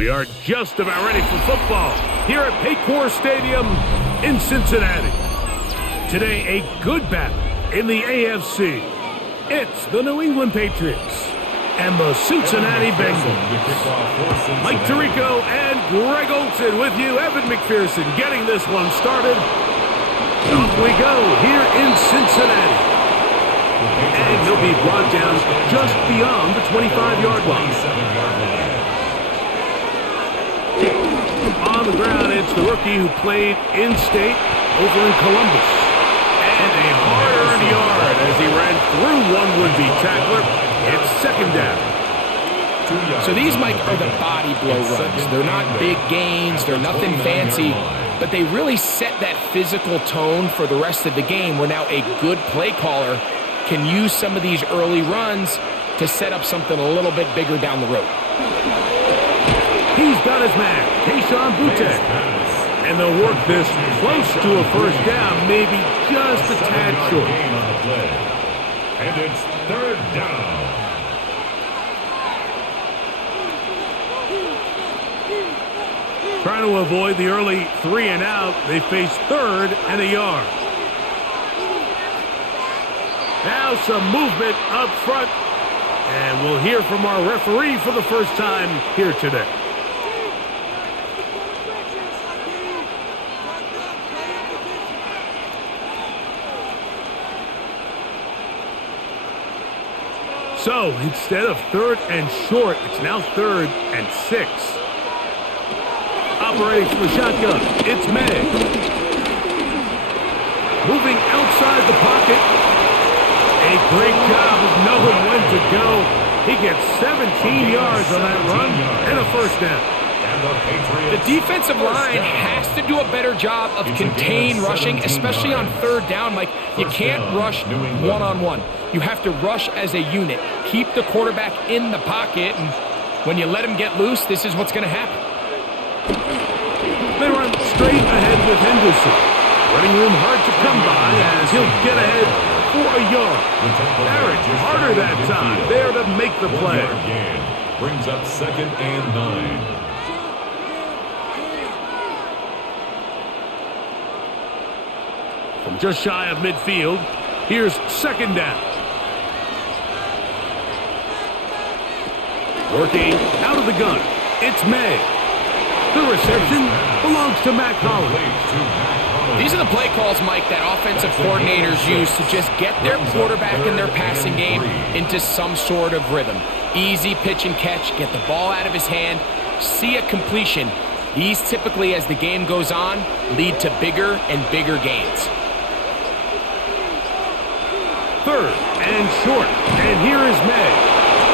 We are just about ready for football here at Paycor Stadium in Cincinnati. Today, a good battle in the AFC. It's the New England Patriots and the Cincinnati Bengals. Mike Tirico and Greg Olson with you. Evan McPherson getting this one started. Off we go here in Cincinnati. And he'll be brought down just beyond the 25-yard line. On the ground, it's the rookie who played in-state over in Columbus. And a hard-earned yard as he ran through one would-be tackler. It's second down. So these, Mike, are the body blow runs. They're not big gains. They're nothing fancy. But they really set that physical tone for the rest of the game where now a good play caller can use some of these early runs to set up something a little bit bigger down the road. He's got his man, Keyshawn Boutte. And they'll work this close to a first down, maybe just a tad short. And it's third down. Trying to avoid the early 3 and out, they face third and a yard. Now some movement up front. And we'll hear from our referee for the first time here today. So, instead of third and short, it's now third and 6. Operating from the shotgun, it's May. Moving outside the pocket. A great job of knowing when to go. He gets 17 yards on that run and a first down. The defensive line has to do a better job of contain rushing, especially on third down. Like, you can't rush one-on-one. You have to rush as a unit. Keep the quarterback in the pocket, and when you let him get loose, this is what's going to happen. They run straight ahead with Henderson. Running room hard to come by as he'll get ahead for a yard. Barrett harder that time, there to make the play. Brings up second and 9. From just shy of midfield, here's second down. Working out of the gun, it's May. The reception belongs to Matt Collins. These are the play calls, Mike, that offensive coordinators use to just get their quarterback and their passing game into some sort of rhythm. Easy pitch and catch, get the ball out of his hand, see a completion. These typically, as the game goes on, lead to bigger and bigger gains. Third and short, and here is May.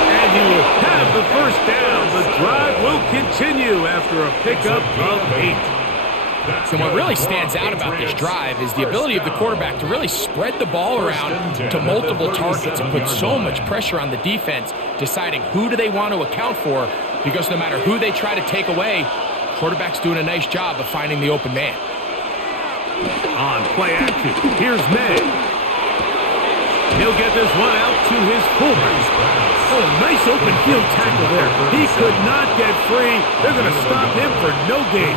And he will have the first down. The drive will continue after a pickup of 8. So what really stands out about this drive is the ability of the quarterback to really spread the ball around to multiple targets and put so much pressure on the defense, deciding who do they want to account for, because no matter who they try to take away, quarterback's doing a nice job of finding the open man. On play action, here's May. He'll get this one out to his fullback. Oh, nice open field tackle there. He could not get free. They're going to stop him for no gain.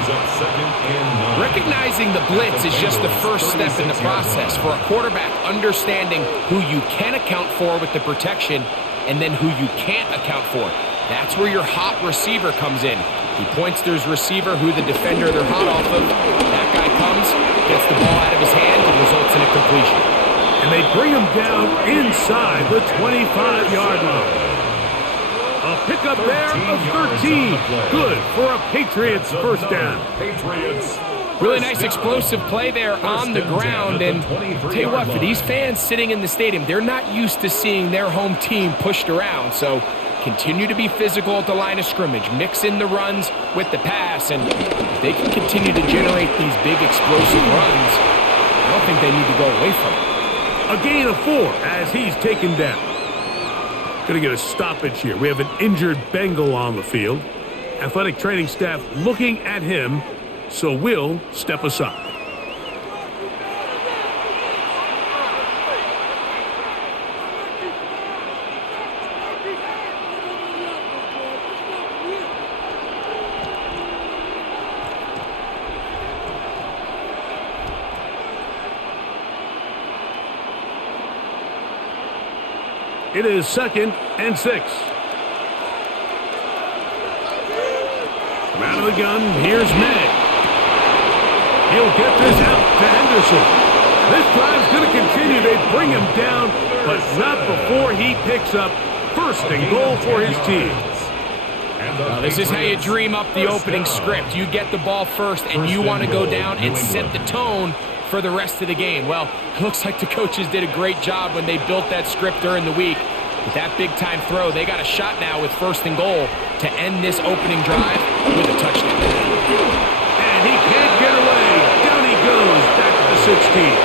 Recognizing the blitz is just the first step in the process for a quarterback understanding who you can account for with the protection and then who you can't account for. That's where your hot receiver comes in. He points to his receiver, who the defender they're hot off of. That guy comes, gets the ball out of his hand, and results in a completion. And they bring him down inside the 25-yard line. A pickup there of 13. Good for a Patriots first down. Really nice explosive play there on the ground. And tell you what, for these fans sitting in the stadium, they're not used to seeing their home team pushed around. So continue to be physical at the line of scrimmage. Mix in the runs with the pass. And if they can continue to generate these big explosive runs, I don't think they need to go away from it. A gain of 4 as he's taken down. Going to get a stoppage here. We have an injured Bengal on the field. Athletic training staff looking at him, so we'll step aside. It is 2nd and 6. From out of the gun, here's May. He'll get this out to Henderson. This drive's going to continue. They bring him down, but not before he picks up 1st and goal for his team. Now, this is how you dream up the opening script. You get the ball first, and you want to go down and set the tone for the rest of the game. Well, it looks like the coaches did a great job when they built that script during the week. With that big-time throw, they got a shot now with 1st and goal to end this opening drive with a touchdown. And he can't get away. Down he goes, back to the 16.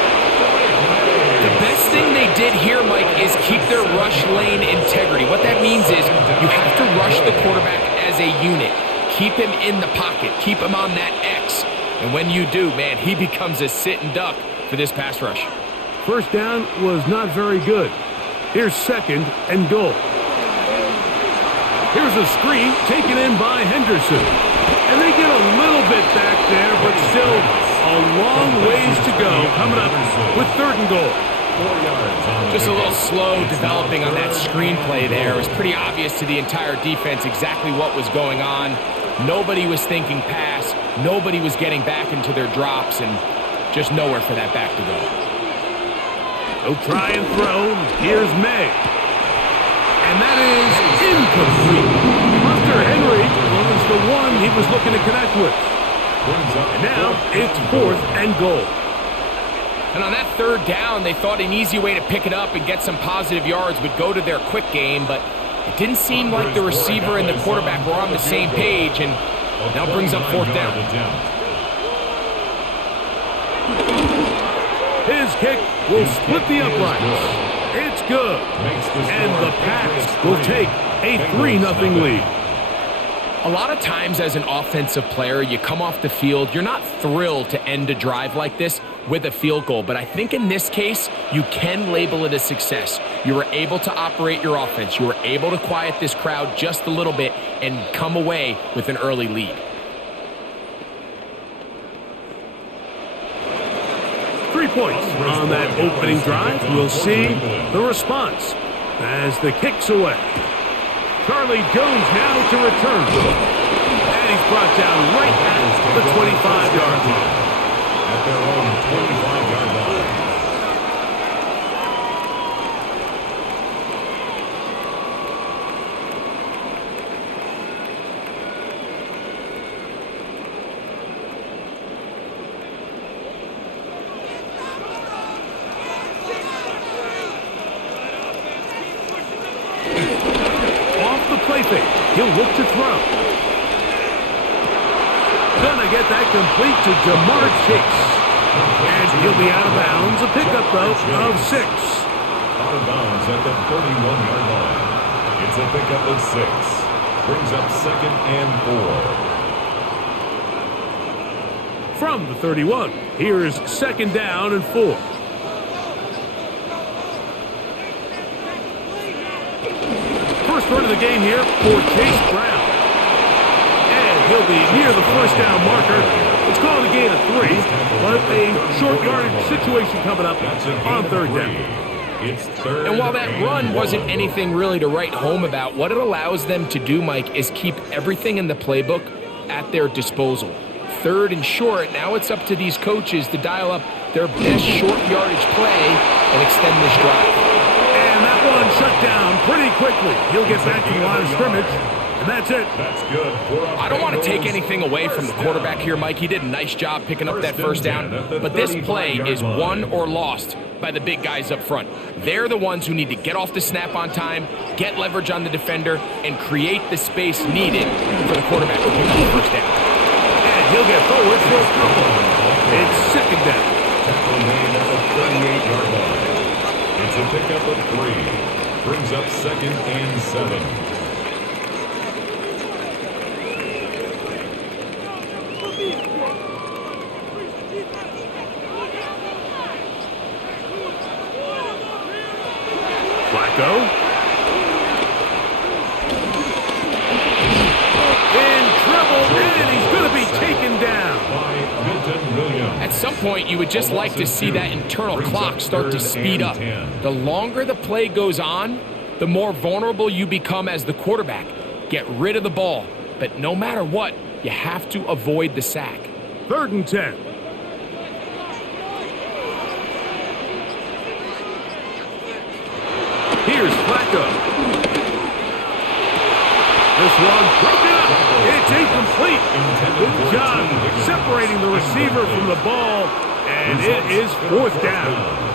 The best thing they did here, Mike, is keep their rush lane integrity. What that means is you have to rush the quarterback as a unit. Keep him in the pocket. Keep him on that X. And when you do, man, he becomes a sit and duck for this pass rush. 1st down was not very good. Here's 2nd and goal. Here's a screen taken in by Henderson. And they get a little bit back there, but still a long ways to go coming up with 3rd and goal. Just a little slow developing on that screenplay there. It was pretty obvious to the entire defense exactly what was going on. Nobody was thinking pass. Nobody was getting back into their drops, and just nowhere for that back to go. He'll try and throw. Here's May. And that is incomplete. Buster Henry was the one he was looking to connect with. And now it's 4th and goal. And on that 3rd down, they thought an easy way to pick it up and get some positive yards would go to their quick game, but it didn't seem like the receiver and the quarterback were on the same page, and now brings up 4th down. His kick will split the uprights. It's good. And the Pats will take a 3-0 lead. A lot of times as an offensive player, you come off the field, you're not thrilled to end a drive like this with a field goal. But I think in this case, you can label it a success. You were able to operate your offense. You were able to quiet this crowd just a little bit and come away with an early lead. 3 points on that opening drive. We'll see the response as the kick's away. Charlie Jones now to return. And he's brought down right at the 25-yard line. At their own 25-yard line. He'll look to throw. Gonna get that complete to Jamar Chase. And he'll be out of bounds. A pickup, though, of 6. Out of bounds at the 31-yard line. It's a pickup of 6. Brings up 2nd and 4. From the 31, here's 2nd down and 4. First run of the game here for Chase Brown. And he'll be near the 1st down marker. It's called a gain of 3, but a short yardage situation coming up on 3rd down. It's 3rd. And while that run wasn't anything really to write home about, what it allows them to do, Mike, is keep everything in the playbook at their disposal. 3rd and short, now it's up to these coaches to dial up their best short yardage play and extend this drive. One shut down pretty quickly. He'll get back to the line of scrimmage, and that's it. That's good. I don't want to take anything away from the quarterback here, Mike. He did a nice job picking up that 1st down, but this play is won or lost by the big guys up front. They're the ones who need to get off the snap on time, get leverage on the defender, and create the space needed for the quarterback to pick up the 1st down. And he'll get forward for a couple. It's 2nd down. Tackle made at the 38-yard line. It's a pickup of 3. Brings up 2nd and 7. Flacco. In trouble, and he's going to be taken down. At some point, you would just like to see that internal clock start to speed up. The longer the play goes on, the more vulnerable you become as the quarterback. Get rid of the ball, but no matter what, you have to avoid the sack. 3rd and 10. Here's Flacco. This one broken up. It's incomplete. Good job separating the receiver from the ball, and it is 4th down.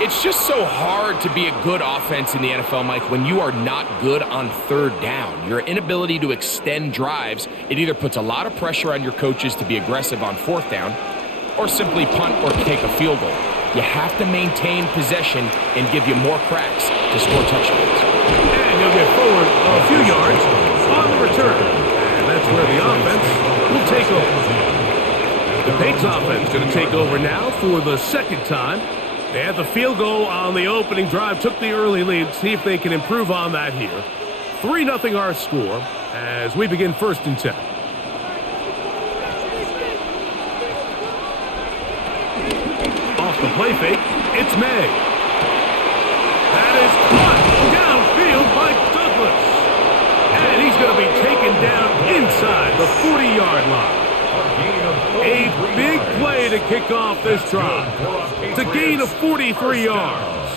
It's just so hard to be a good offense in the NFL, Mike, when you are not good on 3rd down. Your inability to extend drives, it either puts a lot of pressure on your coaches to be aggressive on 4th down or simply punt or take a field goal. You have to maintain possession and give you more cracks to score touchdowns. And he'll get forward a few yards on the return. And that's where the offense will take over. The Patriots offense going to take over now for the 2nd time. They had the field goal on the opening drive, took the early lead. See if they can improve on that here. 3-0 our score as we begin 1st and 10. Off the play fake, it's May. That is caught downfield by Douglas. And he's going to be taken down inside the 40-yard line. A big play to kick off this drive. It's a gain of 43 yards.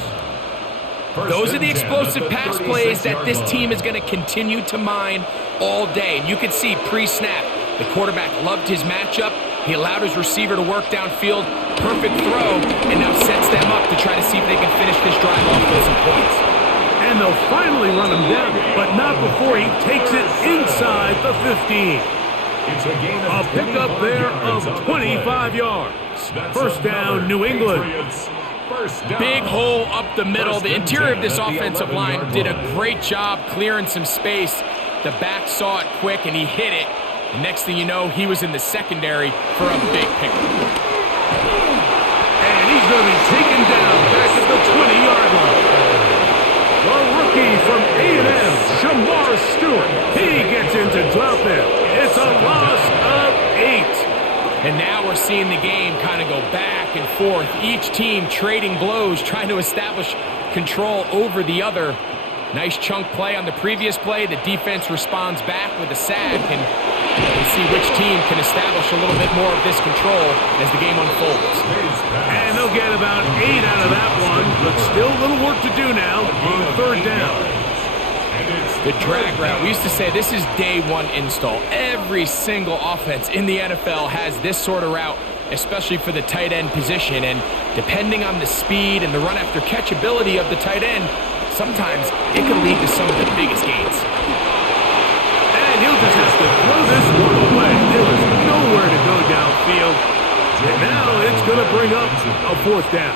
Those are the explosive pass plays that this team is going to continue to mine all day. And you can see pre-snap, the quarterback loved his matchup. He allowed his receiver to work downfield. Perfect throw, and now sets them up to try to see if they can finish this drive off with some points. And they'll finally run him down, but not before he takes it inside the 15. A pickup there of 25 yards. 1st down, New England. Big hole up the middle. The interior of this offensive line did a great job clearing some space. The back saw it quick, and he hit it. The next thing you know, he was in the secondary for a big pickup. And he's going to be taken down back at the 20-yard line. The rookie from A&M, Shamar Stewart. He gets in to drop it. It's a loss of 8. And now we're seeing the game kind of go back and forth. Each team trading blows, trying to establish control over the other. Nice chunk play on the previous play. The defense responds back with a sack, and we'll see which team can establish a little bit more of this control as the game unfolds. And they'll get about 8 out of that one, but still a little work to do now on 3rd down. The drag route. We used to say this is day 1 install. Every single offense in the NFL has this sort of route, especially for the tight end position. And depending on the speed and the run after catch ability of the tight end, sometimes it can lead to some of the biggest gains. And he'll just have to throw this one away. There was nowhere to go downfield. And now it's going to bring up a 4th down.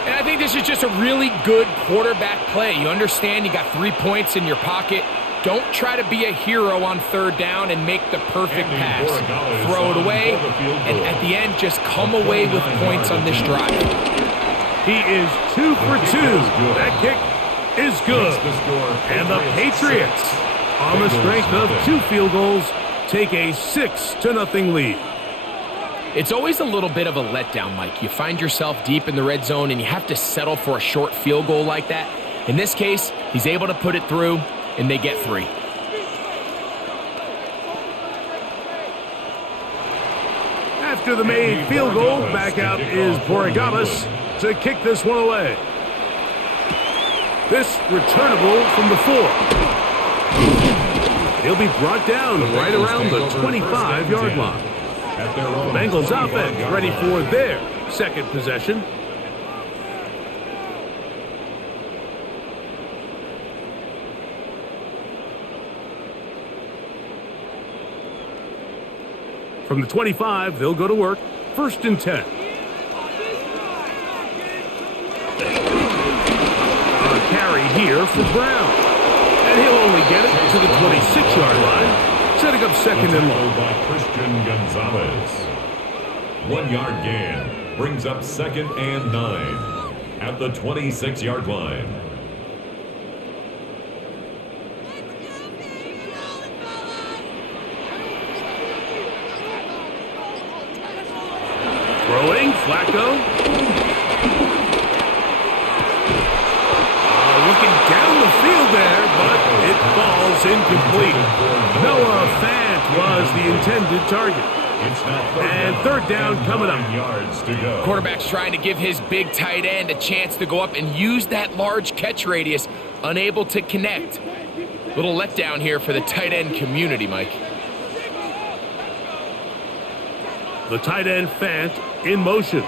And I think this is just a really good quarterback play. You understand you got 3 points in your pocket. Don't try to be a hero on 3rd down and make the perfect pass. Throw it away, and at the end, just come away with points on this drive. He is 2 for 2. That kick is good. And the Patriots, on the strength of 2 field goals, take a 6-0 lead. It's always a little bit of a letdown, Mike. You find yourself deep in the red zone, and you have to settle for a short field goal like that. In this case, he's able to put it through, and they get 3. After the made field goal, back out is Borregales to kick this one away. This returnable from the 4. He'll be brought down right around the 25-yard line. The Bengals offense ready for their 2nd possession. From the 25, they'll go to work. 1st and 10. A carry here for Brown. And he'll only get it to the 26-yard line, setting up 2nd and long. By Christian Gonzalez. 1-yard gain brings up 2nd and 9 at the 26-yard line. Throwing, Flacco. A is incomplete. Noah Fant was the intended target. And third down coming up. Quarterback's trying to give his big tight end a chance to go up and use that large catch radius, unable to connect. Little letdown here for the tight end community, Mike. The tight end Fant in motion.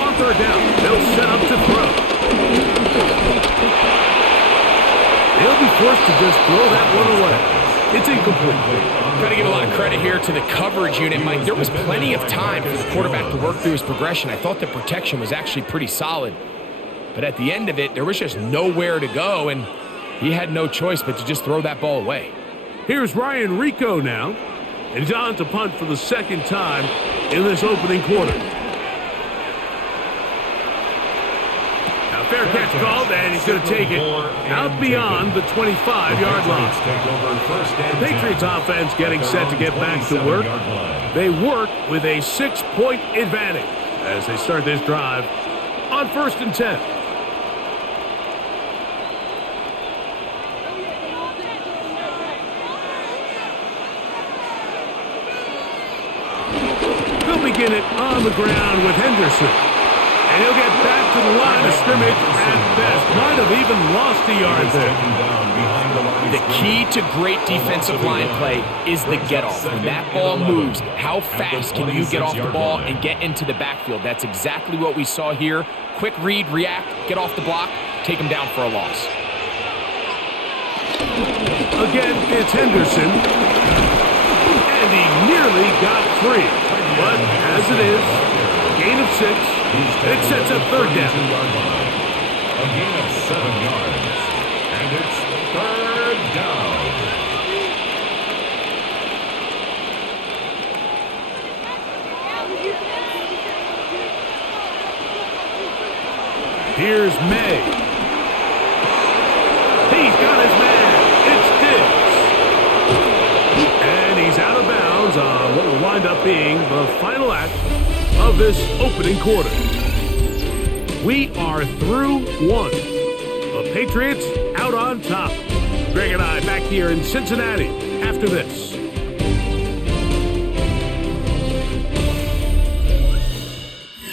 On third down, they'll set up to throw. They'll be forced to just throw that one away. It's incomplete. Got to give a lot of credit here to the coverage unit, Mike. There was plenty of time for the quarterback to work through his progression. I thought the protection was actually pretty solid. But at the end of it, there was just nowhere to go, and he had no choice but to just throw that ball away. Here's Ryan Rico now, and he's on to punt for the second time in this opening quarter. Now, fair catch called, and he's going to take it out beyond the 25-yard line. The Patriots offense getting set to get back to work. They work with a 6-point advantage as they start this drive on 1st and 10. Begin it on the ground with Henderson. And he'll get back to the line of scrimmage at best. Might have even lost a yard there. The key to great defensive line play is the get-off. When that ball moves, how fast can you get off the ball and get into the backfield? That's exactly what we saw here. Quick read, react, get off the block, take him down for a loss. Again, it's Henderson. And he nearly got free. But as it is, gain of 6, it sets up third down. A gain of 7 yards, and it's third down. Here's May. He's got his man. It's Diggs. And he's out of bounds on what will wind up being the final act of this opening quarter. We are through one. The Patriots out on top. Greg and I back here in Cincinnati after this.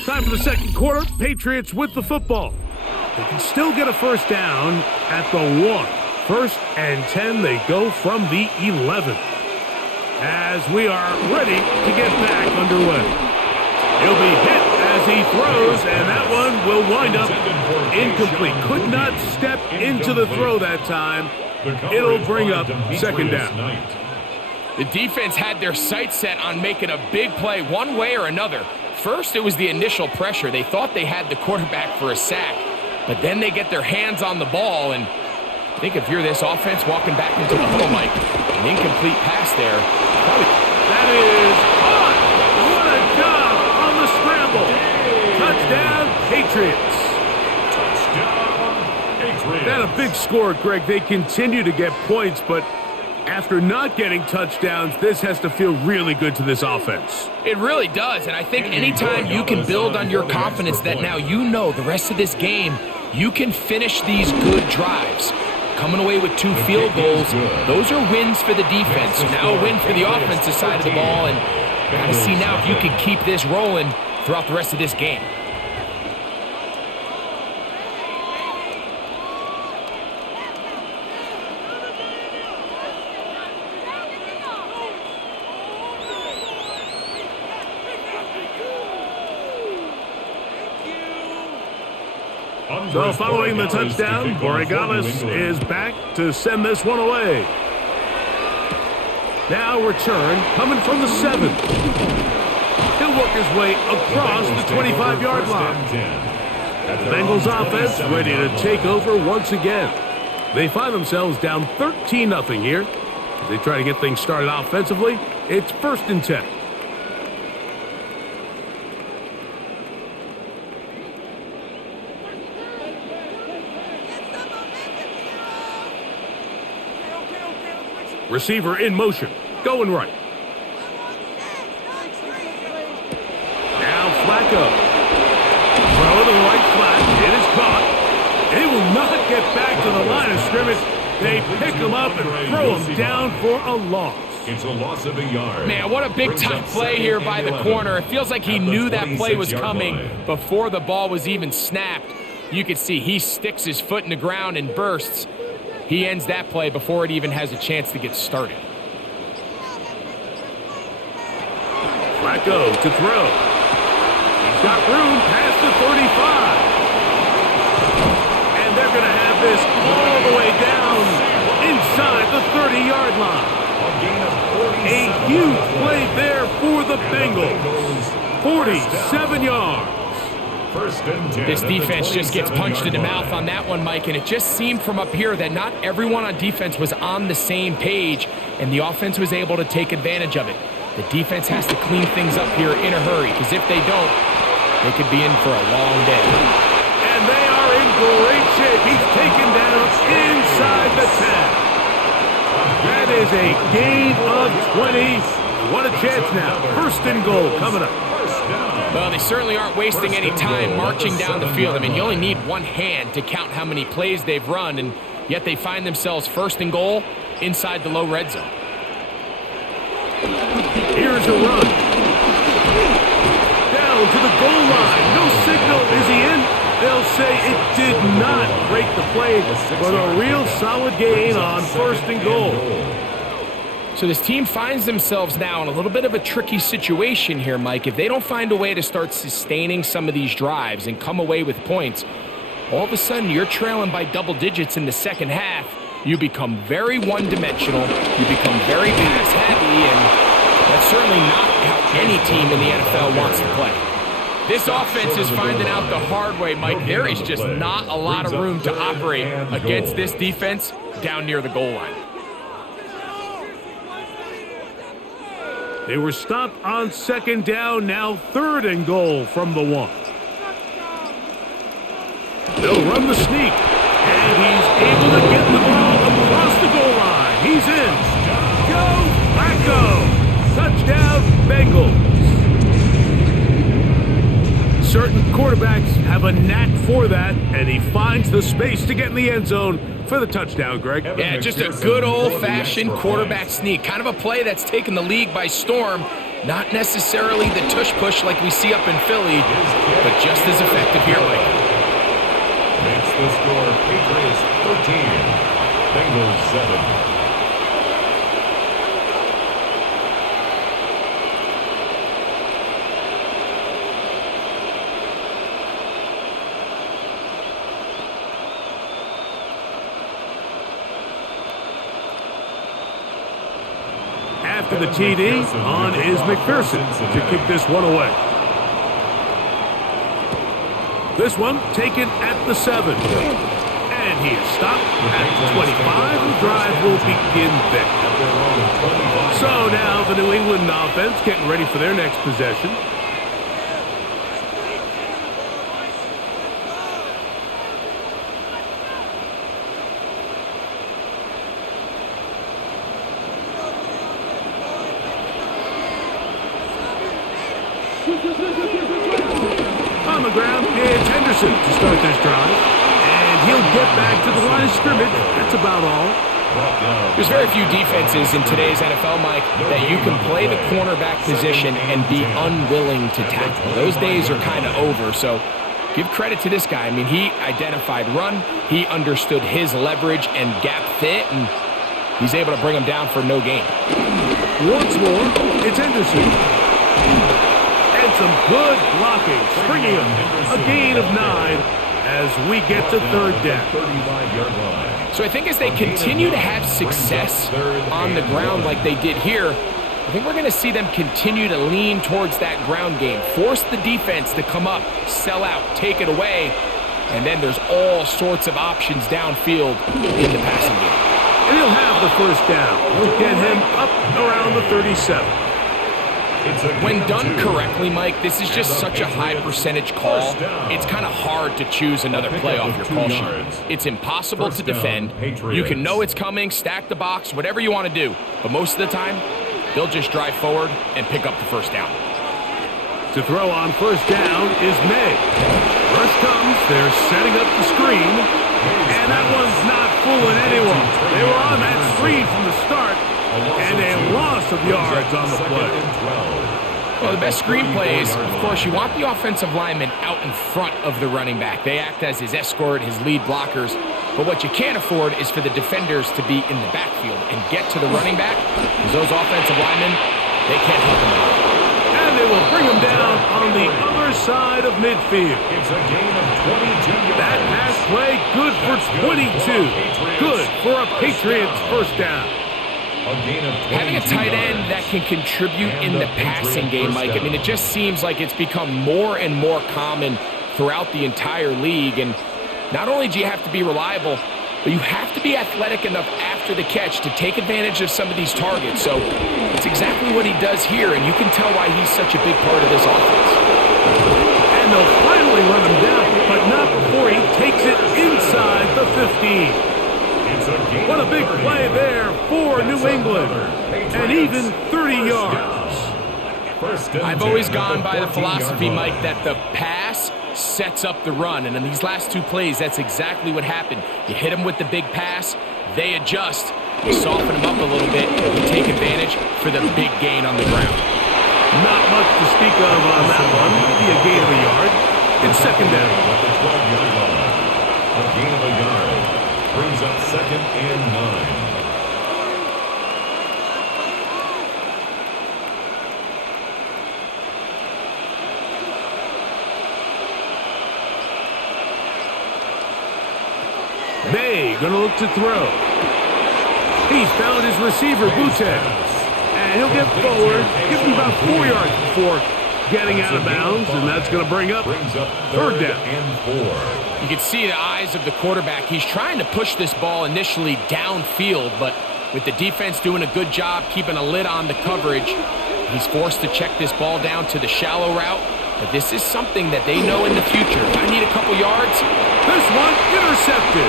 Time for the second quarter. Patriots with the football. They can still get a first down at the 1. 1st and 10, they go from the 11. As we are ready to get back underway. He'll be hit as he throws, and that one will wind up incomplete. Could not step into the throw that time. It'll bring up second down. The defense had their sights set on making a big play one way or another. First, it was the initial pressure. They thought they had the quarterback for a sack, but then they get their hands on the ball, and I think if you're this offense walking back into the huddle, Mike, an incomplete pass there. That is caught. What a job on the scramble. Touchdown, Patriots. Touchdown, Patriots. That a big score, Greg. They continue to get points, but after not getting touchdowns, this has to feel really good to this offense. It really does, and I think anytime you can build on your confidence that now you know the rest of this game, you can finish these good drives. Coming away with 2 field goals, those are wins for the defense. So now a win for the offensive side of the ball, and got to see now if you can keep this rolling throughout the rest of this game. So following the touchdown, Borregales is back to send this one away. Now return coming from the 7. He'll work his way across the 25-yard line. The Bengals offense ready to take over once again. They find themselves down 13-0 here. As they try to get things started offensively, it's 1st and 10. Receiver in motion, going right. Now Flacco. Throw to the right flat. It is caught. It will not get back to the scrimmage. They pick him up and throw him down for a loss. It's a loss of a yard. Man, what a big-time play here by the corner. It feels like he knew that play was coming before the ball was even snapped. You can see he sticks his foot in the ground and bursts. He ends that play before it even has a chance to get started. Flacco to throw. He's got room past the 35. And they're going to have this all the way down inside the 30-yard line. A huge play there for the Bengals. 47 yards. This defense just gets punched in the mouth on that one, Mike, and it just seemed from up here that not everyone on defense was on the same page, and the offense was able to take advantage of it. The defense has to clean things up here in a hurry, because if they don't, they could be in for a long day. And they are in great shape. He's taken down inside the 10. That is a gain of 20. What a chance now. First and goal coming up. Well, they certainly aren't wasting any time marching down the field. I mean, you only need one hand to count how many plays they've run, and yet they find themselves first and goal inside the low red zone. Here's a run. Down to the goal line. No signal. Is he in? They'll say it did not break the play, but a real solid gain on first and goal. So this team finds themselves now in a little bit of a tricky situation here, Mike. If they don't find a way to start sustaining some of these drives and come away with points, all of a sudden you're trailing by double digits in the second half. You become very one-dimensional. You become very pass-heavy, and that's certainly not how any team in the NFL wants to play. This offense is finding out the hard way, Mike. There is just not a lot of room to operate against this defense down near the goal line. They were stopped on second down, now third and goal from the 1. They'll run the sneak, and he's able to get the ball across the goal line. He's in. Go Flacco! Touchdown, Bengals. Certain quarterbacks have a knack for that, and he finds the space to get in the end zone for the touchdown, Greg. Yeah, just a good old-fashioned quarterback sneak. Kind of a play that's taken the league by storm. Not necessarily the tush-push like we see up in Philly, but just as effective here, Mike. Makes the score Patriots 13, Bengals 7. After the TD, on is McPherson to kick this one away. This one taken at the 7. And he is stopped at the 25. The drive will begin there. So now the New England offense getting ready for their next possession. On the ground, it's Henderson to start this drive. And he'll get back to the line of scrimmage. That's about all. There's very few defenses in today's NFL, Mike, that you can play the cornerback position and be unwilling to tackle. Those days are kind of over, so give credit to this guy. I mean, he identified run, he understood his leverage and gap fit, and he's able to bring him down for no gain. Once more, it's Henderson. And some good blocking, springing him a gain of 9 as we get to third down. So I think as they continue to have success on the ground like they did here, I think we're going to see them continue to lean towards that ground game, force the defense to come up, sell out, take it away, and then there's all sorts of options downfield in the passing game. And he'll have the first down. He'll get him up around the 37. When done correctly, Mike, this is just such a high percentage call. It's kind of hard to choose another play off your call sheet. It's impossible to defend. You can know it's coming, stack the box, whatever you want to do. But most of the time, they'll just drive forward and pick up the first down. To throw on first down is May. Rush comes, they're setting up the screen. And that one's not fooling screen from the start, and a loss of yards on the play. Well, the best screenplay is, of course, you want the offensive lineman out in front of the running back. They act as his escort, his lead blockers. But what you can't afford is for the defenders to be in the backfield and get to the running back, because those offensive linemen, they can't help them out. And they will bring him down on the other side of midfield. It's a gain of 22 yards. That pass play, good for 22. Good for a Patriots first down. Having a tight end that can contribute in the passing game, Mike, I mean, it just seems like it's become more and more common throughout the entire league. And not only do you have to be reliable, but you have to be athletic enough after the catch to take advantage of some of these targets. So it's exactly what he does here, and you can tell why he's such a big part of this offense. And they'll finally run him down, but not before he takes it inside the 15. What a big play there for New England, and even 30 yards. I've always gone by the philosophy, Mike, that the pass sets up the run, and in these last two plays, that's exactly what happened. You hit them with the big pass, they adjust, you soften them up a little bit, you take advantage for the big gain on the ground. Not much to speak of on that one, maybe a gain of a yard. It's second down. A gain of a yard. Brings up 2nd and 9. May gonna look to throw. He's found his receiver, Butte. And he'll get forward, give him about 4 yards before getting out of bounds, and that's gonna bring up third down and 4. You can see the eyes of the quarterback. He's trying to push this ball initially downfield, but with the defense doing a good job keeping a lid on the coverage, he's forced to check this ball down to the shallow route. But this is something that they know in the future. If I need a couple yards. This one intercepted.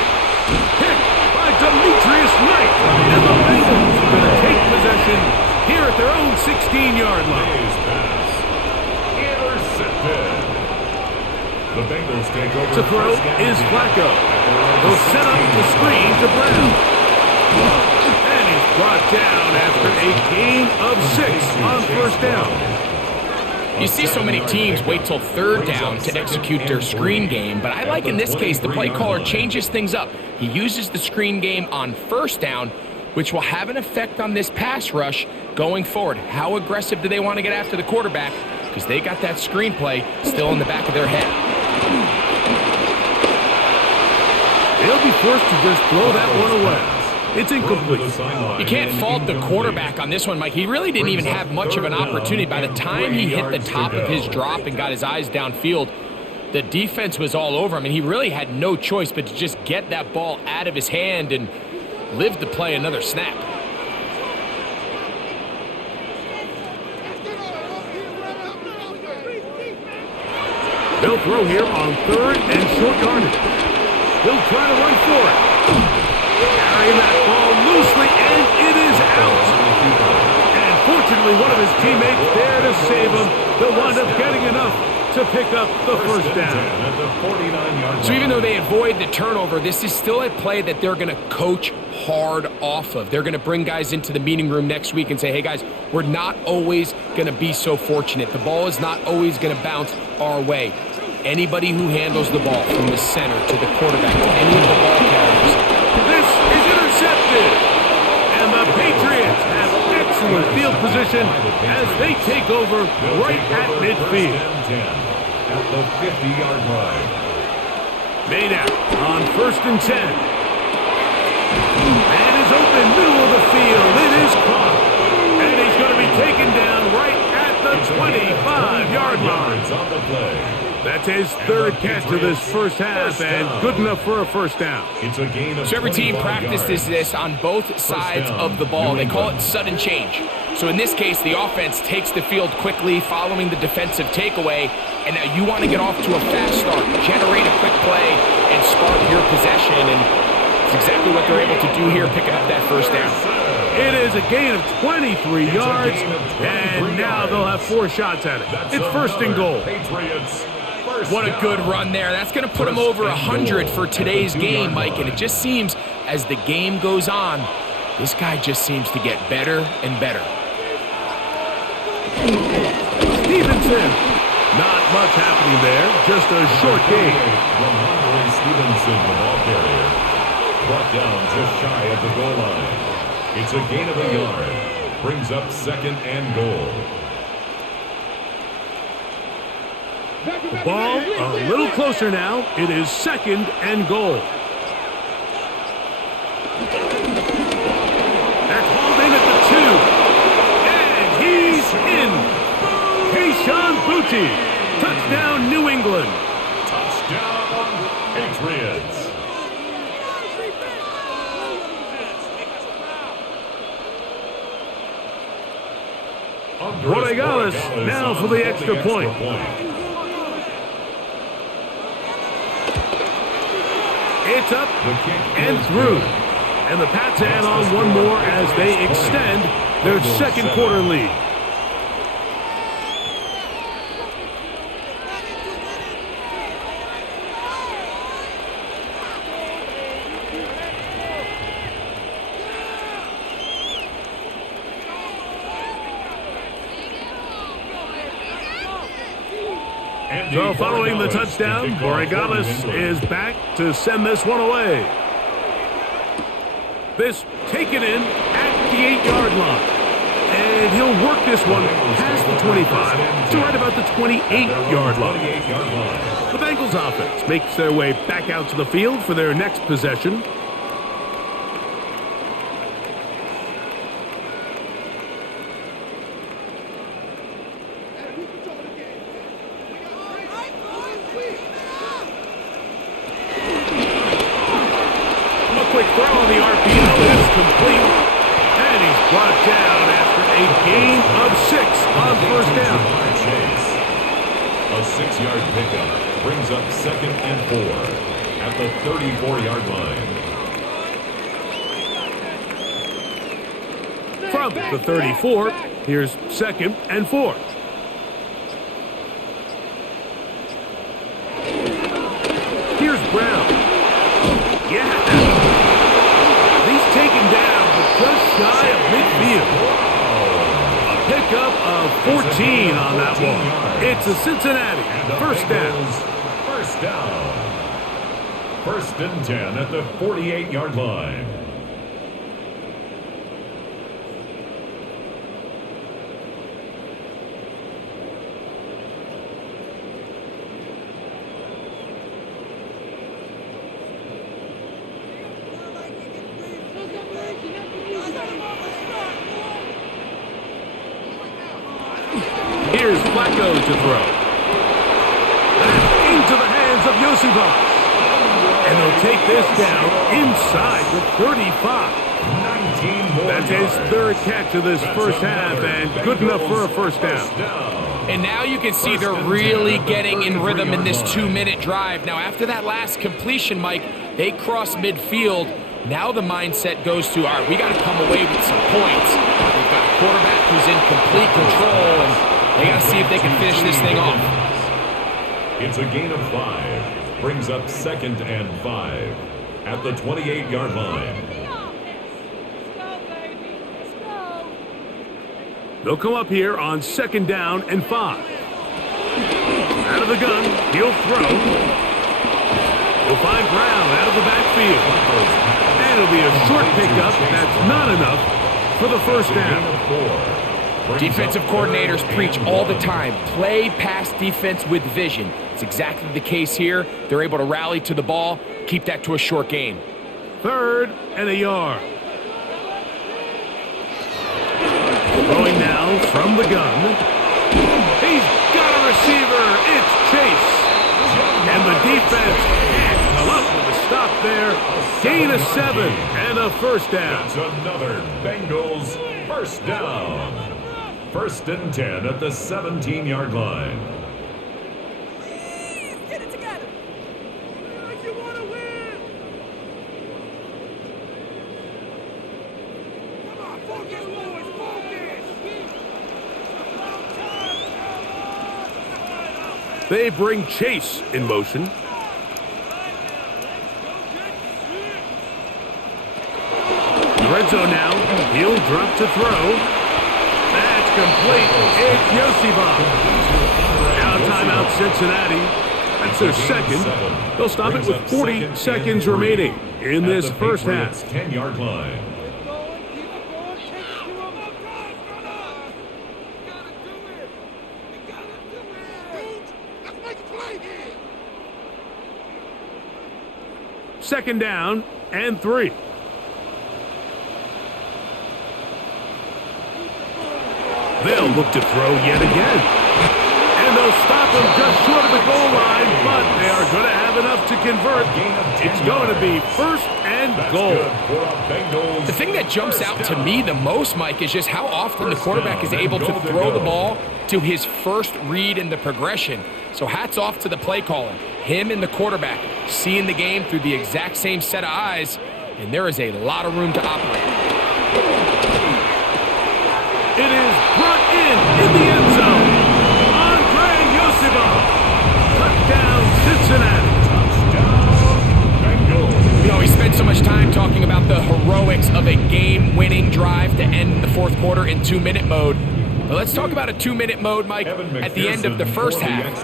Picked by Demetrius Knight. And the Bengals are going to take possession here at their own 16-yard line. Intercepted. The Bengals take over. To throw is Flacco. He'll set up the screen to Brown. And he's brought down after a gain of 6 on first down. You see so many teams wait till third down to execute their screen game, but I like in this case the play caller changes things up. He uses the screen game on first down, which will have an effect on this pass rush going forward. How aggressive do they want to get after the quarterback? Because they got that screenplay still in the back of their head. They'll be forced to just throw that one away. It's incomplete. You can't fault the quarterback on this one, Mike. He really didn't even have much of an opportunity. By the time he hit the top of his drop and got his eyes downfield, the defense was all over him, and he really had no choice but to just get that ball out of his hand and live to play another snap. They'll throw here on third and short yardage. He'll try to run for it. Carrying that ball loosely, and it is out. And fortunately, one of his teammates there to save him. They'll wind up getting enough to pick up the first down. So even though they avoid the turnover, this is still a play that they're going to coach hard off of. They're going to bring guys into the meeting room next week and say, hey, guys, we're not always going to be so fortunate. The ball is not always going to bounce our way. Anybody who handles the ball from the center to the quarterback, to any of the ball carriers. This is intercepted. And the Patriots have excellent field position as they take over right at midfield. At the 50-yard line. Made out on first and 10. And is open middle of the field. It is caught. And he's going to be taken down right at the 25-yard line. On the play. That's his third catch of this first half, and good enough for a first down. It's a gain of so every team practices this on both sides of the ball. They call it sudden change. So in this case, the offense takes the field quickly following the defensive takeaway, and now you want to get off to a fast start, generate a quick play, and spark your possession, and it's exactly what they're able to do here, picking up that first down. It is a gain of 23 yards, and now they'll have 4 shots at it. It's first and goal. What a good run there. That's going to put them over 100 for today's game, Mike. And it just seems as the game goes on, This guy just seems to get better and better. Stevenson. Not much happening there. Just a short gain. Stevenson, the ball carrier, brought down just shy of the goal line. It's a gain of a yard. Brings up 2nd and goal. The ball a little closer now. It is 2nd and goal. That's hauled in at the 2. And he's in. Keyshawn Boutte. Touchdown, New England. Touchdown, Patriots. Borregales now for the extra point. It's up and through. And the Pats add on one more as they extend their 2nd quarter lead. So following the touchdown, Borregales is back to send this one away. This taken in at the 8-yard line. And he'll work this one past the 25 to right about the 28-yard line. The Bengals offense makes their way back out to the field for their next possession. Quick throw on the RPO is complete, and he's brought down after a gain of 6 on 1st down. A 6-yard pickup brings up 2nd and 4 at the 34-yard line. From the 34, here's 2nd and 4. Here's Brown. Yeah. Taken down, but just shy of midfield. A pickup of 14 on that one. It's a Cincinnati 1st down. 1st down. 1st and 10 at the 48-yard line. Here's Flacco to throw. And into the hands of Yosibas. And they'll take this down inside the 35. 19 more That's his 3rd catch of this 1st half, and good enough for a 1st down. And now you can see they're really getting in rhythm in this 2-minute drive. Now, after that last completion, Mike, they cross midfield. Now the mindset goes to, all right, we got to come away with some points. They've got a quarterback who's in complete control, and they got to see if they can finish this thing off. It's a gain of 5. Brings up 2nd and 5 at the 28-yard line. They'll come up here on 2nd down and 5. Out of the gun, he'll throw. He'll find Brown out of the backfield. And it'll be a short pickup. That's not enough for the 1st down. Defensive coordinators preach all the time, play pass defense with vision. It's exactly the case here. They're able to rally to the ball, keep that to a short gain. 3rd and a yard. Throwing now from the gun. He's got a receiver. It's Chase. And the defense can't come up with a stop there. Gain of 7 and a 1st down. That's another Bengals 1st down. 1st and 10 at the 17-yard line. Please get it together. You want to win. Come on, focus, boys, focus. They bring Chase in motion. Red zone now. He'll drop to throw. That's complete. It's Yosibov. Now timeout Cincinnati. That's their second. They'll stop it with 40 seconds remaining in this first half. 10-yard line. Second down and 3. They'll look to throw yet again. And they'll stop him just short of the goal line, but they are going to have enough to convert. It's going to be first and goal. The thing that jumps out to me the most, Mike, is just how often the quarterback is able to throw the ball to his first read in the progression. So hats off to the play caller. Him and the quarterback seeing the game through the exact same set of eyes, and there is a lot of room to operate. It is brought in the end zone. Andre Yosibov. Touchdown, Cincinnati. Touchdown, Bengals. You know, we spent so much time talking about the heroics of a game-winning drive to end the fourth quarter in 2-minute mode. But let's talk about a 2-minute mode, Mike, at the end of the first half.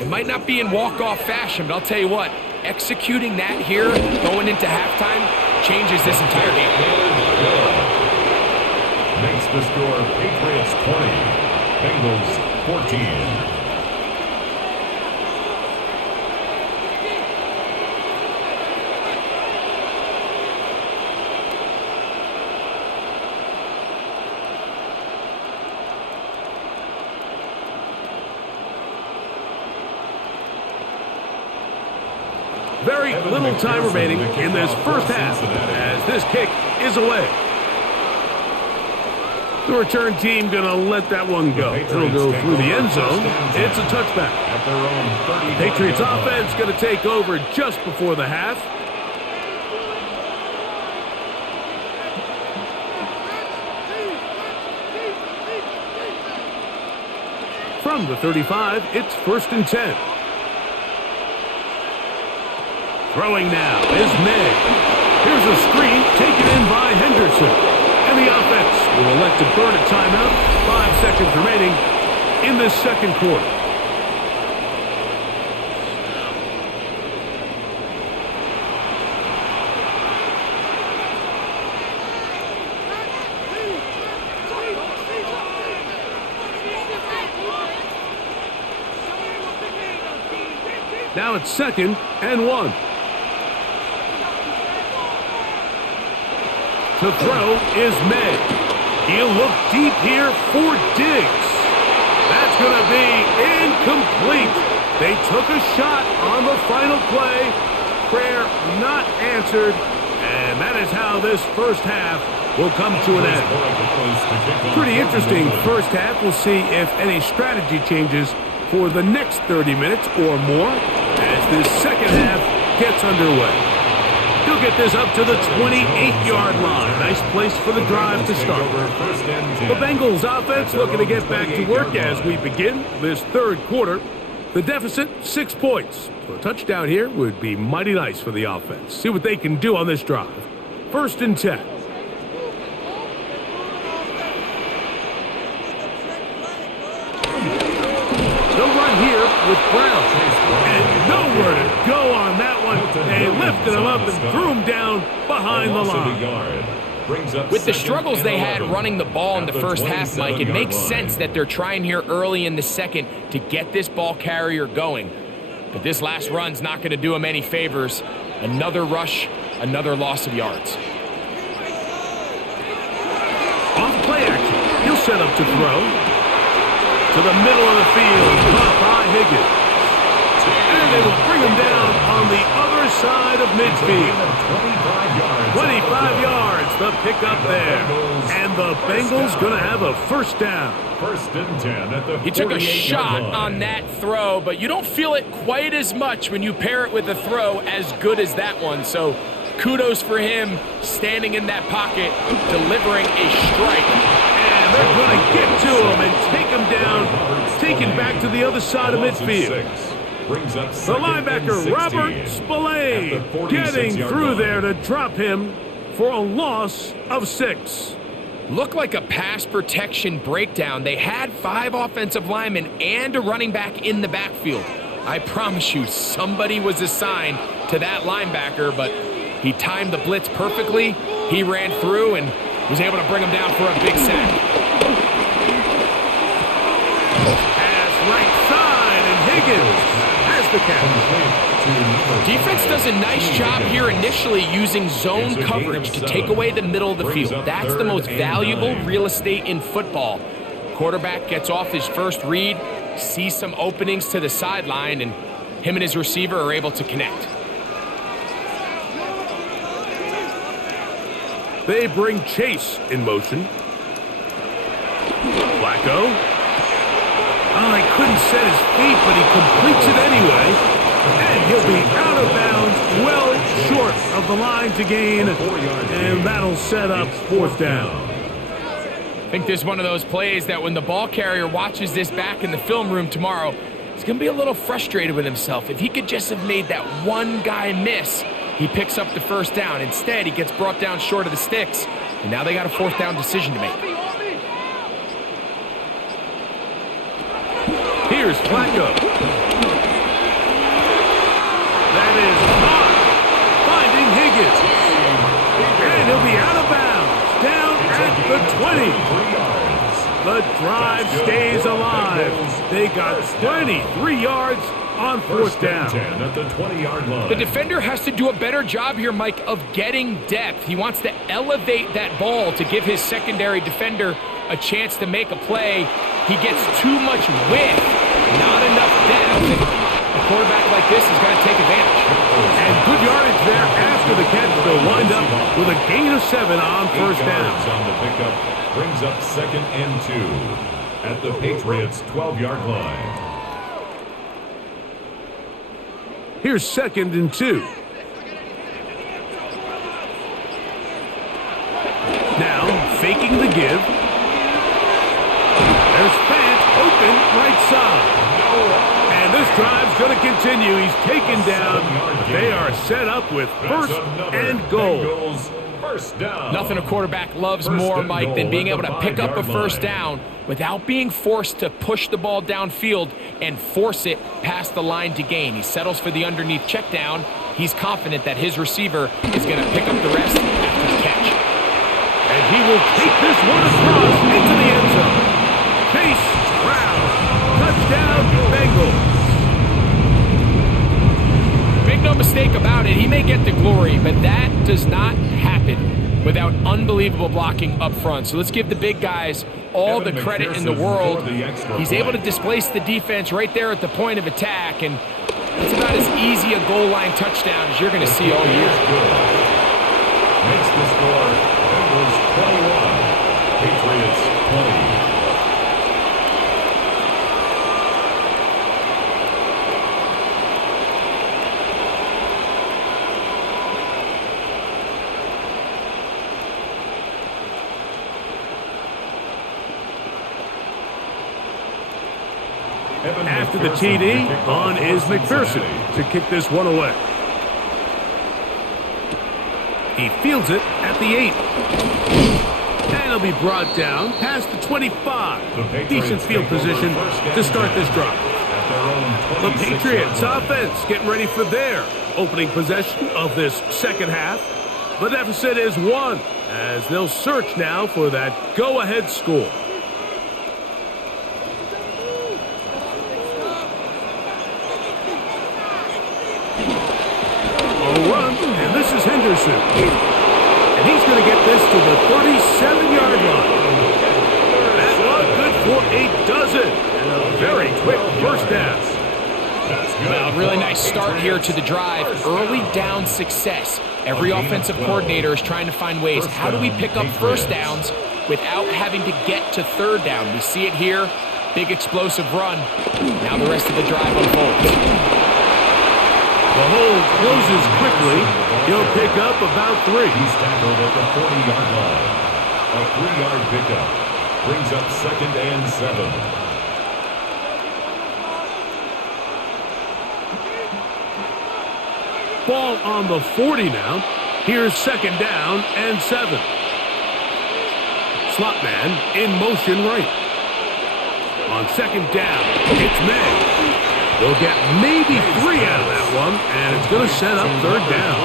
It might not be in walk-off fashion, but I'll tell you what, executing that here going into halftime changes this entire game. Makes the score Patriots 20, Bengals 14. Very little time remaining in this first half as this kick is away. The return team going to let that one go. It'll go through the end zone. It's a touchback. Patriots offense going to take over just before the half. From the 35, it's 1st and 10. Throwing now is May. Here's a screen taken in by Henderson. And the offense will elect to burn a timeout. 5 seconds remaining in this second quarter. Now it's 2nd and 1. To throw is May. He'll look deep here for Diggs. That's going to be incomplete. They took a shot on the final play. Prayer not answered. And that is how this first half will come to an end. Pretty interesting first half. We'll see if any strategy changes for the next 30 minutes or more as this second half gets underway. He'll get this up to the 28-yard line. Nice place for the drive to start. The Bengals offense looking to get back to work as we begin this third quarter. The deficit, 6 points. So a touchdown here would be mighty nice for the offense. See what they can do on this drive. 1st and 10. They'll run here with Brown. And nowhere to go on that one. They lifted him up and threw him down behind the line. With the struggles they had running the ball in the first half, Mike, it makes sense that they're trying here early in the second to get this ball carrier going. But this last run's not going to do him any favors. Another rush, another loss of yards. Off play action. He'll set up to throw. To the middle of the field, caught by Higgins. And they will bring him down on the other side of midfield. 25 yards, the pickup there. And the Bengals going to have a first down. 1st and 10 at the 48-yard line. He took a shot on that throw, but you don't feel it quite as much when you pair it with a throw as good as that one. So kudos for him standing in that pocket, delivering a strike. And they're going to get to him and take him down, taken back to the other side of midfield. The linebacker, Robert Spillane, getting through there to drop him for a loss of 6. Looked like a pass protection breakdown. They had 5 offensive linemen and a running back in the backfield. I promise you, somebody was assigned to that linebacker, but he timed the blitz perfectly. He ran through and was able to bring him down for a big sack. Pass right side, and Higgins has the catch. Defense does a nice job here initially using zone coverage to take away the middle of the field. That's the most valuable real estate in football. Quarterback gets off his first read, sees some openings to the sideline, and him and his receiver are able to connect. They bring Chase in motion. Flacco. Oh, he couldn't set his feet, but he completes it anyway. And he'll be out of bounds, well short of the line to gain. And that'll set up 4th down. I think this is one of those plays that when the ball carrier watches this back in the film room tomorrow, he's going to be a little frustrated with himself. If he could just have made that one guy miss, he picks up the 1st down. Instead, he gets brought down short of the sticks, and now they got a 4th down decision to make. Here's Flacco. That is caught. Finding Higgins. And he'll be out of bounds. Down at the 20. The drive stays alive. They got 23 yards on 4th down. At the 20-yard line. The defender has to do a better job here, Mike, of getting depth. He wants to elevate that ball to give his secondary defender a chance to make a play. He gets too much width, not enough depth. A quarterback like this is going to take advantage. And good yardage there after the catch. They'll wind up with a gain of 7 on 1st down. On the pickup brings up 2nd and 2 at the Patriots' 12-yard line. Here's 2nd and 2. Now faking the give. There's Fant open right side. And this drive's going to continue. He's taken down. They are set up with 1st and goal. First down. Nothing a quarterback loves more, Mike, than being able to pick up a 1st down without being forced to push the ball downfield and force it past the line to gain. He settles for the underneath check down. He's confident that his receiver is going to pick up the rest after the catch. And he will take this one across into the end zone. Chase Brown. Touchdown, Bengals. Make no mistake about it, he may get the glory, but that does not happen without unbelievable blocking up front. So let's give the big guys all the credit in the world. He's able to displace the defense right there at the point of attack, and it's about as easy a goal line touchdown as you're going to see all year. Makes the score Bengals 21, Patriots 20. After the TD, on is McPherson to kick this one away. He fields it at the 8. And he'll be brought down past the 25. Decent field position to start this drive. The Patriots offense getting ready for their opening possession of this 2nd half. The deficit is 1 as they'll search now for that go-ahead score. Run, and this is Henderson. And he's going to get this to the 37-yard line. That one good for a dozen. And a very quick 1st down. Well, really nice start here to the drive. Early down success. Every offensive coordinator is trying to find ways. How do we pick up 1st downs without having to get to 3rd down? We see it here. Big explosive run. Now the rest of the drive unfolds. The hole closes quickly. He'll pick up about 3. He's tackled at the 40-yard line. A 3-yard pickup brings up 2nd and 7. Ball on the 40 now. Here's 2nd down and 7. Slot man in motion right. On 2nd down, it's May. They'll get maybe 3 out of that one, and it's going to set up 3rd down.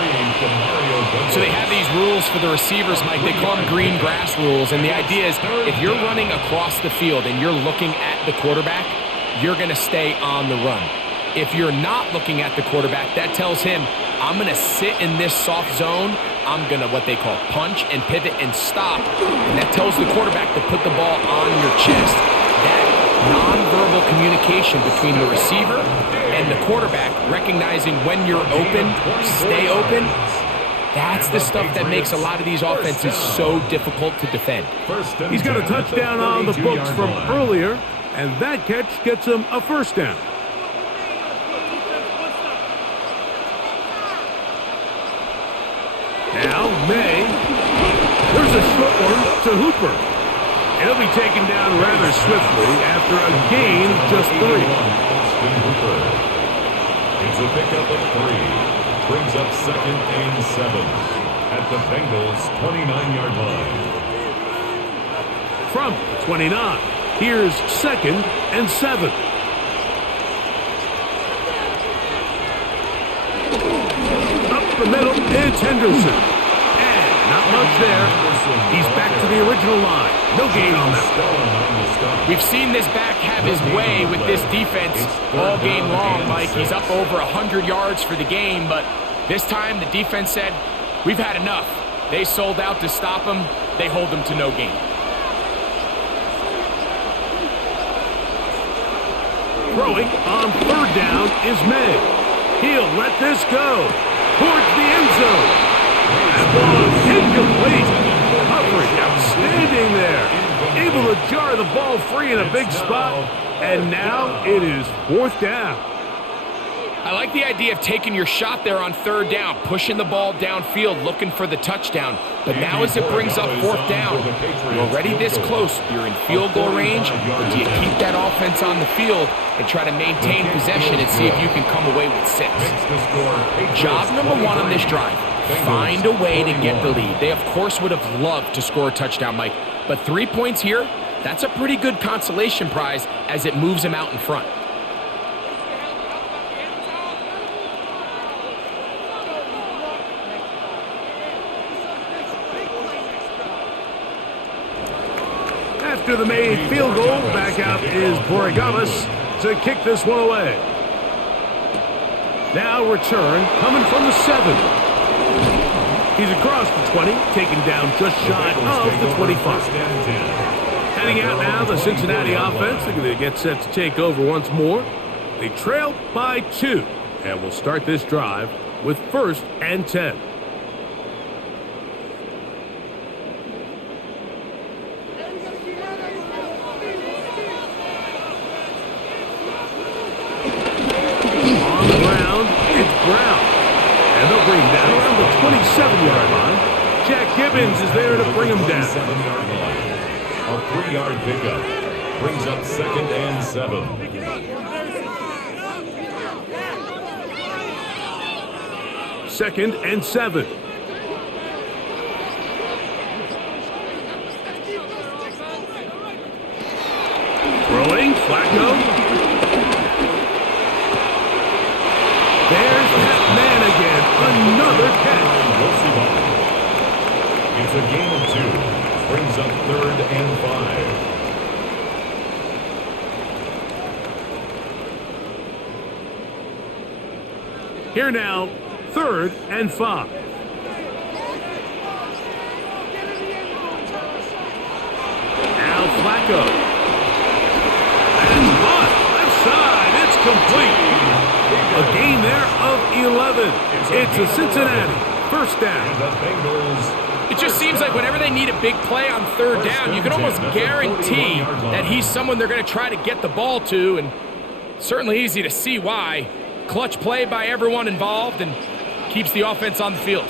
So they have these rules for the receivers, Mike. They call them green grass rules, and the idea is if you're running across the field and you're looking at the quarterback, you're going to stay on the run. If you're not looking at the quarterback, that tells him, I'm going to sit in this soft zone. I'm going to what they call punch and pivot and stop, and that tells the quarterback to put the ball on your chest. That nonverbal communication between the receiver and the quarterback, recognizing when you're open, stay open, that's the stuff that makes a lot of these offenses so difficult to defend. He's got a touchdown on the books from earlier, and that catch gets him a 1st down. Now, May. There's a short one to Hooper. He'll be taken down rather swiftly after a gain of just 3. It's a pickup of 3. Brings up 2nd and 7 at the Bengals' 29-yard line. From the 29, here's 2nd and 7. Up the middle, it's Henderson. Not much there. He's back to the original line. No gain on that. We've seen this back have his way with this defense all game long, Mike. He's up over 100 yards for the game, but this time the defense said, we've had enough. They sold out to stop him. They hold him to no gain. Throwing on 3rd down is May. He'll let this go towards the end zone. That ball is incomplete. Coverage outstanding there. Able to jar the ball free in a big spot. And now it is 4th down. I like the idea of taking your shot there on 3rd down, pushing the ball downfield, looking for the touchdown. But now as it brings up 4th down, you're already this close. You're in field goal range, but do you keep that offense on the field and try to maintain possession and see if you can come away with 6? Job number 1 on this drive. Find a way to get the lead. They, of course, would have loved to score a touchdown, Mike. But 3 points here, that's a pretty good consolation prize as it moves them out in front. After the made field goal, back out is Borregamas to kick this one away. Now return coming from the 7. He's across the 20, taken down just shy of the 25. Heading out now, the Cincinnati offense. They're going to get set to take over once more. They trail by 2, and will start this drive with 1st and 10. On the ground, it's Brown. And they'll bring him down around the 27-yard line. Jack Gibbons is there to bring him down. 7-yard line. A 3-yard pickup. Brings up 2nd and 7. 2nd and 7. Throwing, Flacco. There's that man again. Another catch. It's a gain of 2. Brings up 3rd and 5. Here now, 3rd and 5. Now Flacco. And caught. Left side. It's complete. A gain there of 11. It's a Cincinnati 1st down. It just seems like whenever they need a big play on 3rd down, you can almost guarantee that he's someone they're going to try to get the ball to, and certainly easy to see why. Clutch play by everyone involved and keeps the offense on the field.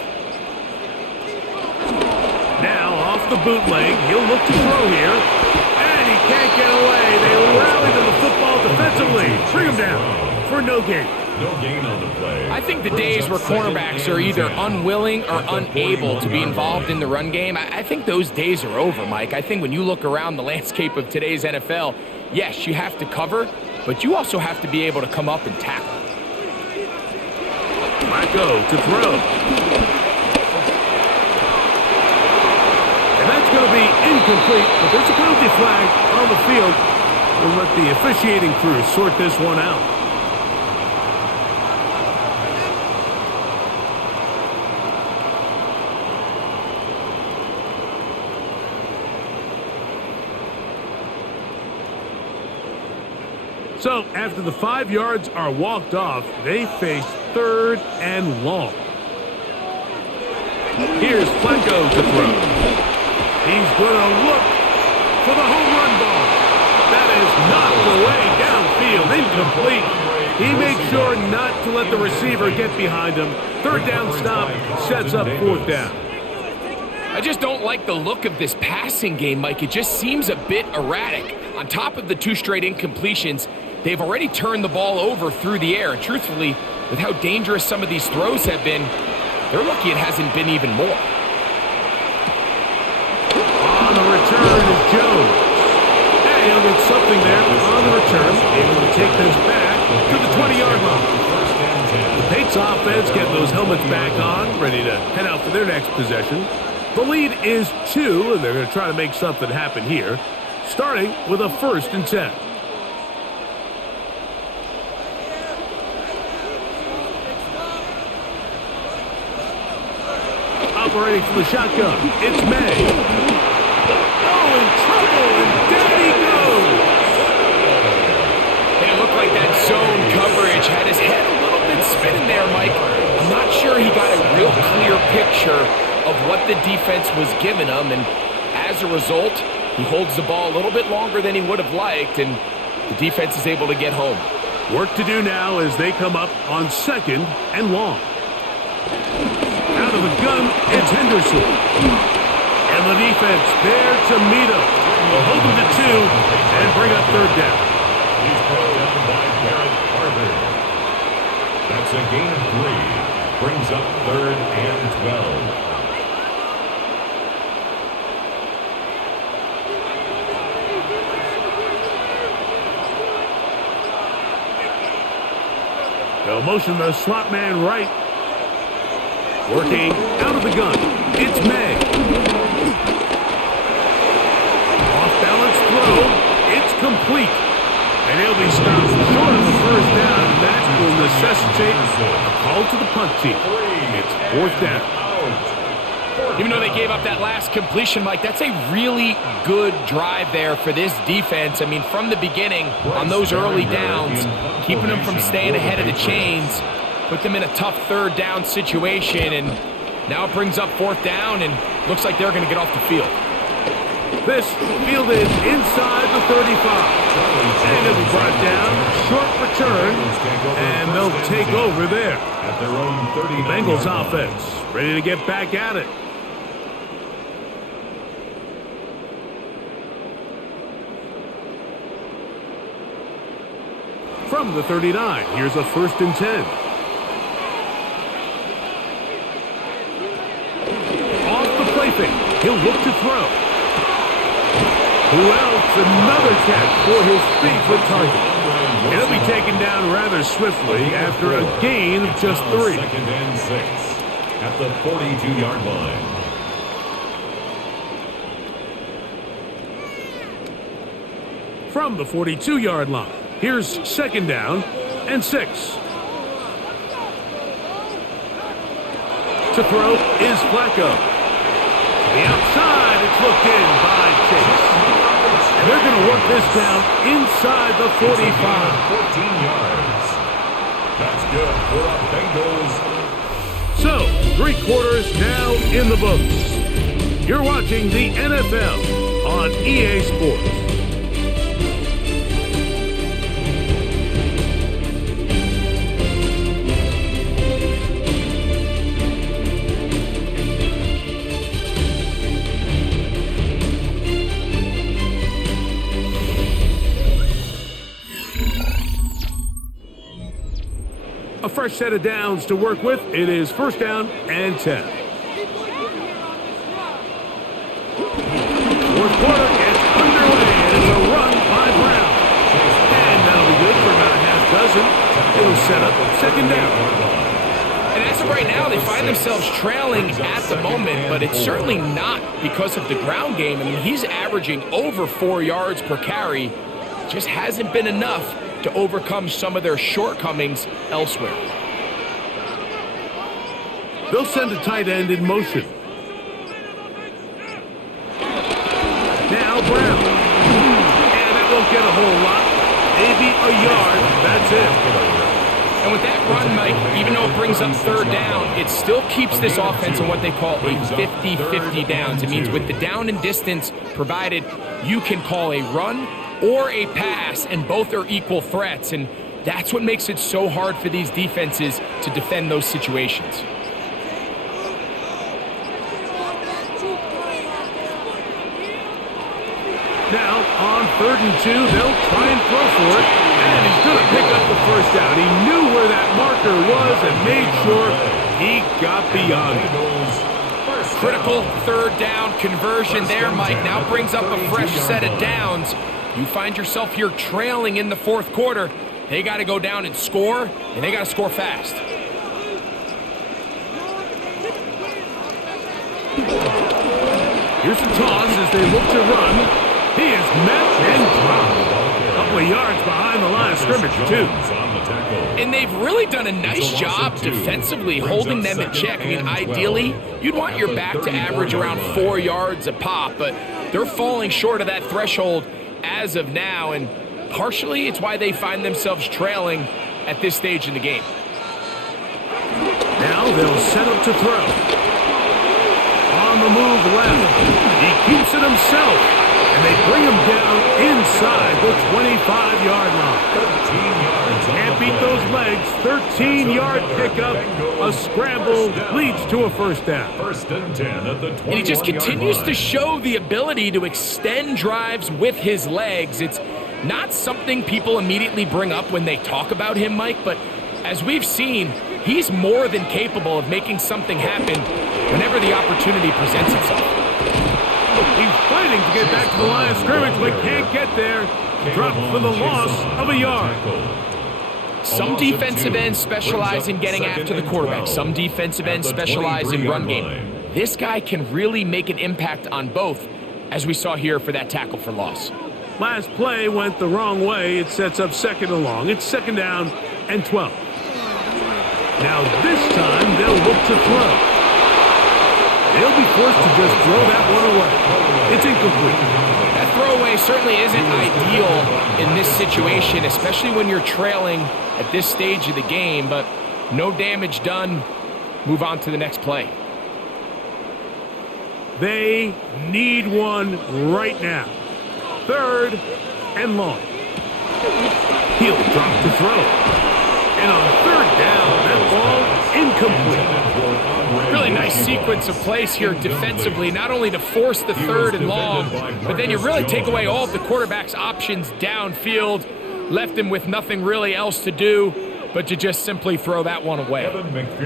Now off the bootleg, he'll look to throw here, and he can't get away. They rally to the football defensively. Bring him down for no gain. No gain on the play. I think the days where cornerbacks are either unwilling or unable to be involved in the run game, I think those days are over, Mike. I think when you look around the landscape of today's NFL, yes, you have to cover, but you also have to be able to come up and tackle. Flacco to throw. And that's going to be incomplete, but there's a penalty flag on the field. We'll let the officiating crew sort this one out. So, after the 5 yards are walked off, they face 3rd and long. Here's Flacco to throw. He's going to look for the home run ball. That is knocked away downfield, incomplete. He made sure not to let the receiver get behind him. 3rd down stop sets up 4th down. I just don't like the look of this passing game, Mike. It just seems a bit erratic. On top of the 2 straight incompletions, they've already turned the ball over through the air. And truthfully, with how dangerous some of these throws have been, they're lucky it hasn't been even more. On the return is Jones. And he'll get something there on the return. Able to take this back to the 20-yard line. The Patriots offense getting those helmets back on, ready to head out for their next possession. The lead is 2, and they're going to try to make something happen here, starting with a 1st and 10. Operating from the shotgun, it's May. Oh, in trouble, and down he goes. And it looked like that zone coverage had his head a little bit spinning there, Mike. I'm not sure he got a real clear picture of what the defense was giving him, and as a result, he holds the ball a little bit longer than he would have liked, and the defense is able to get home. Work to do now as they come up on 2nd and long. Out of the gun, it's Henderson. And the defense there to meet him. They'll hold him to 2 and bring up 3rd down. He's brought up by Garrett Carter. That's a gain of 3. Brings up 3rd and 12. They'll motion the slot man right. Working out of the gun. It's May. Off balance throw. It's complete. And he'll be stopped short of the 1st down. That will necessitate a call to the punt team. It's 4th down. Even though they gave up that last completion, Mike, that's a really good drive there for this defense. I mean, from the beginning, on those early downs, keeping them from staying ahead of the chains, put them in a tough 3rd down situation, and now it brings up 4th down, and looks like they're going to get off the field. This field is inside the 35. And it'll be brought down, short return, and they'll take over there. At their own 30. Bengals offense ready to get back at it. From the 39, here's a 1st and 10. Off the play fake, he'll look to throw. Who else? Another catch for his favorite target. And he'll be taken down rather swiftly after a gain of just 3. 2nd and 6 at the 42-yard line. From the 42-yard line, here's 2nd down and 6. To throw is Flacco. To the outside, it's looked in by Chase. And they're going to work this down inside the 45. 14 yards. That's good for a Bengals. So, 3 quarters now in the books. You're watching the NFL on EA Sports. A fresh set of downs to work with. It is first down and 10. Fourth quarter gets underway, and it's a run by Brown. And that'll be good for about a half dozen. It'll set up second down. And as of right now, they find themselves trailing at the moment, but it's certainly not because of the ground game. I mean, he's averaging over 4 yards per carry. Just hasn't been enough to overcome some of their shortcomings elsewhere. They'll send a tight end in motion. Now Brown. And that won't get a whole lot. Maybe a yard. That's it. And with that run, Mike, even though it brings up third down, it still keeps this offense in what they call a 50-50 downs. It means with the down and distance provided, you can call a run or a pass, and both are equal threats. And that's what makes it so hard for these defenses to defend those situations. Now, on 3rd and 2, they'll try and throw for it. And he's going to pick up the first down. He knew where that marker was and made sure he got beyond it. Critical third down conversion there, Mike. Now brings up a fresh set of downs. You find yourself here trailing in the fourth quarter. They got to go down and score, and they got to score fast. Here's a toss as they look to run. He is met and dropped. A couple of yards behind the line of scrimmage, too. And they've really done a nice job defensively holding them in check. I mean, ideally, you'd want your back to average around 4 yards a pop, but they're falling short of that threshold as of now, and partially it's why they find themselves trailing at this stage in the game. Now they'll set up to throw. On the move left. He keeps it himself. And they bring him down inside the 25-yard line. 13 yards. Can't beat those legs. 13-yard pickup. A scramble leads to a first down. First and 10 at the 21-yard line. And he just continues to show the ability to extend drives with his legs. It's not something people immediately bring up when they talk about him, Mike, but as we've seen, he's more than capable of making something happen whenever the opportunity presents itself. He's fighting to get back to the line of scrimmage, but can't get there. Dropped for the loss of a yard. Some defensive ends specialize in getting after the quarterback. Some defensive ends specialize in run game. This guy can really make an impact on both, as we saw here for that tackle for loss. Last play went the wrong way. It sets up second and long. It's second down and 12. Now this time they'll look to throw. They'll be forced to just throw that one away. It's incomplete. That throwaway certainly isn't ideal in this situation, especially when you're trailing at this stage of the game, but no damage done. Move on to the next play. They need one right now. Third and long. He'll drop to throw. And on third down, that ball incomplete. Really nice sequence of plays here defensively, not only to force the third and long, but then you really take away all of the quarterback's options downfield, left him with nothing really else to do but to just simply throw that one away.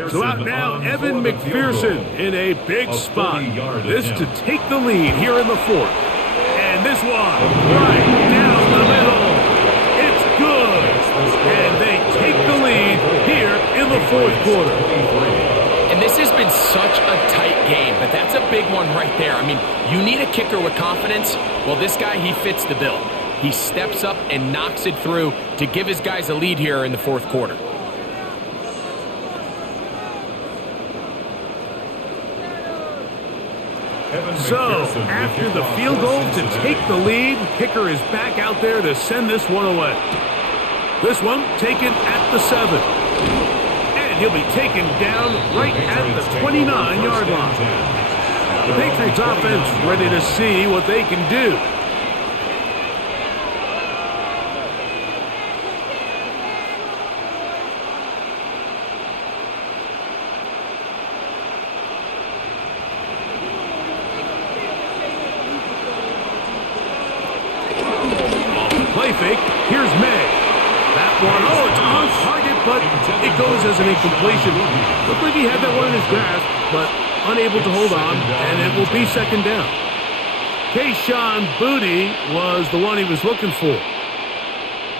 So out now, Evan McPherson in a big spot. This to take the lead here in the fourth. And this one, right down the middle. It's good. And they take the lead here in the fourth quarter. And this has been such a tight game, but that's a big one right there. I mean, you need a kicker with confidence. Well, this guy, he fits the bill. He steps up and knocks it through to give his guys a lead here in the fourth quarter. So, after the field goal to take the lead, kicker is back out there to send this one away. This one taken at the 7. And he'll be taken down right at the 29-yard line. The Patriots offense ready to see what they can do. Play fake. Here's May. That one, oh, it's on target, but it goes as an incompletion. Looked like he had that one in his grasp, but unable to hold on, and it will be second down. Kayshon Boutte was the one he was looking for.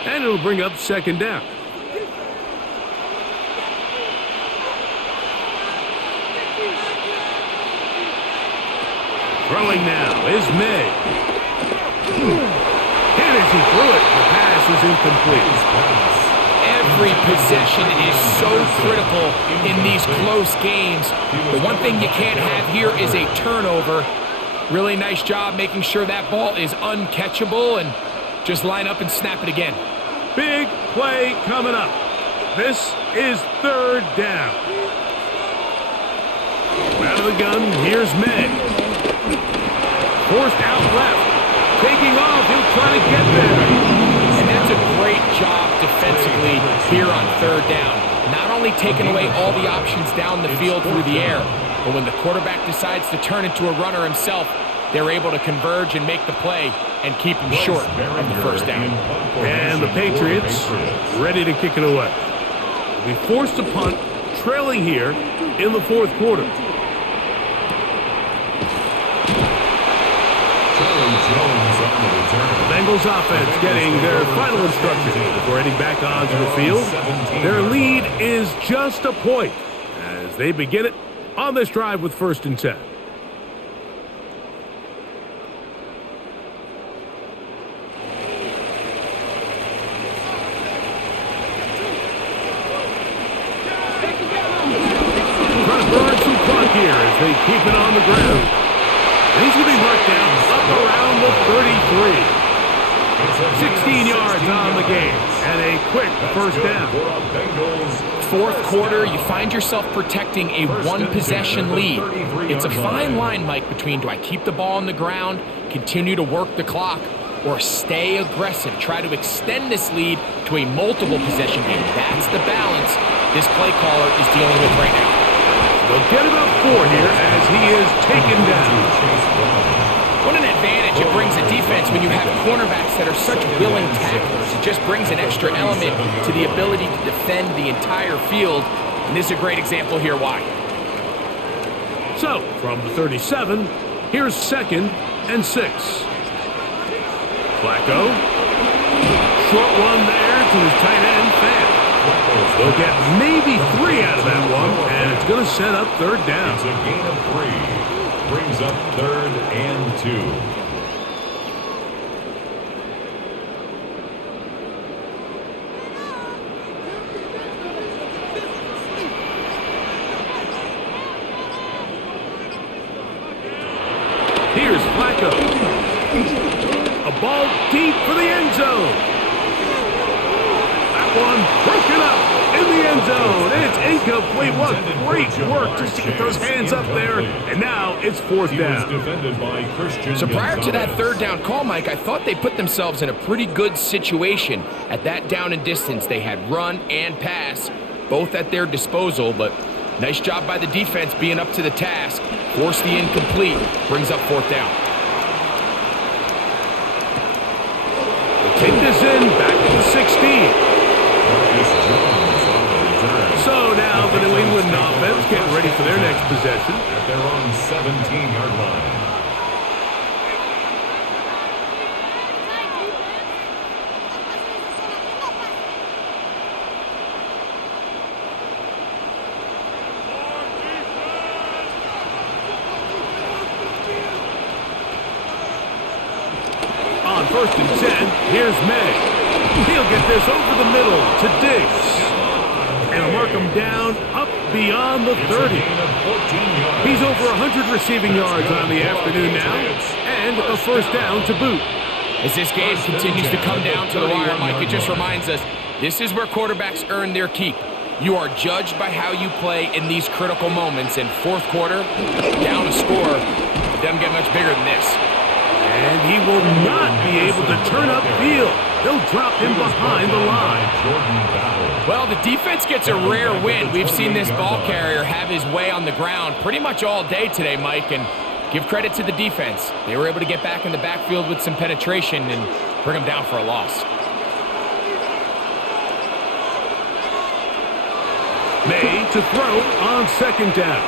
And it'll bring up second down. Throwing now is May. And as he threw it, the pass is incomplete. Every possession is so critical in these close games. The one thing you can't have here is a turnover. Really nice job making sure that ball is uncatchable, and just line up and snap it again. Big play coming up. This is third down. Out of the gun, here's May. Forced out left. Taking off, he'll try to get there. And that's a great job defensively here on third down. Not only taking away all the options down the field through the air, but when the quarterback decides to turn into a runner himself, they're able to converge and make the play and keep him short of the first down. And the Patriots ready to kick it away. They'll be forced to punt, trailing here in the fourth quarter. The Bengals offense getting their final instructions before heading back onto the field. Their lead is just a point as they begin it on this drive with 1st and 10. Trying to burn some clock here as they keep it on the ground. And he's going to be marked down up around the 33. 16 yards on the game and a quick first down. Fourth quarter, you find yourself protecting a one-possession lead. It's a fine line, Mike, between do I keep the ball on the ground, continue to work the clock, or stay aggressive, try to extend this lead to a multiple-possession game. That's the balance this play caller is dealing with right now. They'll get about 4 here as he is taken down. What an advantage it brings a defense when you have cornerbacks that are such willing tacklers. It just brings an extra element to the ability to defend the entire field. And this is a great example here why. So, from the 37, here's 2nd and 6. Flacco. Short one there to his tight end, Fan. They'll get maybe 3 out of that one, and it's going to set up third down. It's a gain of 3. Brings up 3rd and 2. Here's Flacco. A ball deep for the end zone. That one broken up in the end zone. It's incomplete. What great work just to get those hands up there. And now it's 4th down. So prior to that third down call, Mike, I thought they put themselves in a pretty good situation. At that down and distance, they had run and pass, both at their disposal. But nice job by the defense being up to the task. Force the incomplete. Brings up 4th down. They take this in back to the 16. So now the New England offense getting ready for their next possession. At their own 17-yard line. On 1st and 10, here's May. He'll get this over the middle to Diggs. And he'll mark him down up beyond the 30. He's over 100 receiving yards on the afternoon now, and a first down to boot. As this game continues to come down to the wire, Mike, it just reminds us, this is where quarterbacks earn their keep. You are judged by how you play in these critical moments. In fourth quarter, down a score, it doesn't get much bigger than this. And he will not be able to turn upfield. They'll drop him behind the line. Well, the defense gets a rare win. We've seen this ball carrier have his way on the ground pretty much all day today, Mike, and give credit to the defense. They were able to get back in the backfield with some penetration and bring him down for a loss. May to throw on second down.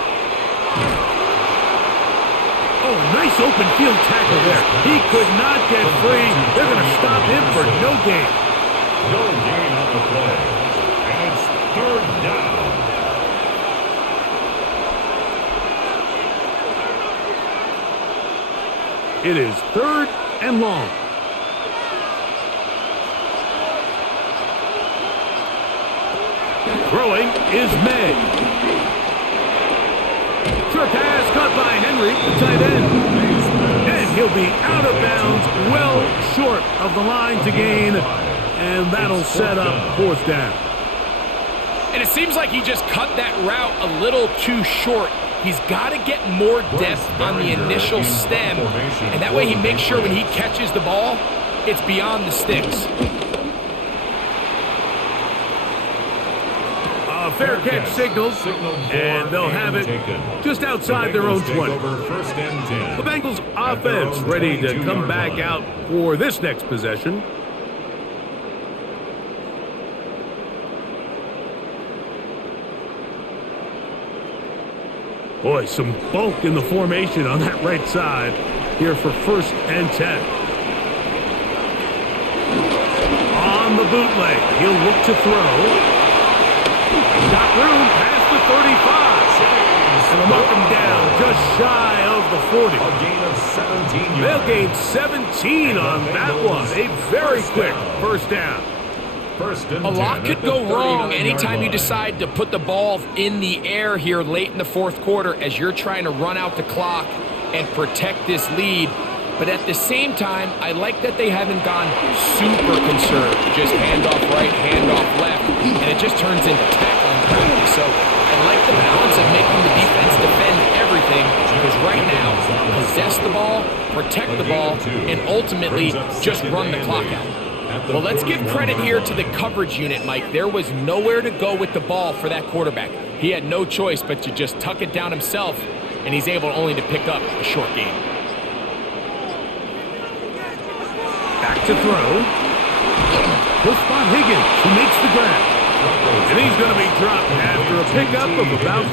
Oh, nice open field tackle there. He could not get free. They're going to stop him for no gain. No gain on the play. And it's third down. It is third and long. Throwing is May. Short pass caught by Henry, the tight end. And he'll be out of bounds, well short of the line to gain. And that'll set up fourth down. And it seems like he just cut that route a little too short. He's got to get more depth on the initial stem, and that way he makes sure when he catches the ball, it's beyond the sticks. A fair catch signal, and they'll have it just outside their own 20. The Bengals offense ready to come back out for this next possession. Boy, some bulk in the formation on that right side here for 1st and 10. On the bootleg, he'll look to throw. Got room past the 35. And they'll knock him down just shy of the 40. A gain of 17 yards. They'll gain 17 on that one. A very quick first down. A lot could go wrong anytime you decide to put the ball in the air here late in the fourth quarter as you're trying to run out the clock and protect this lead. But at the same time, I like that they haven't gone super conserved. Just handoff right, handoff left, and it just turns into tackling practice. So I like the balance of making the defense defend everything, because right now, possess the ball, protect the ball, and ultimately just run the clock out. Well, let's give credit here to the coverage unit, Mike. There was nowhere to go with the ball for that quarterback. He had no choice but to just tuck it down himself, and he's able only to pick up a short gain. Back to throw. He'll spot Higgins, who makes the grab. And he's going to be dropped after a pickup of about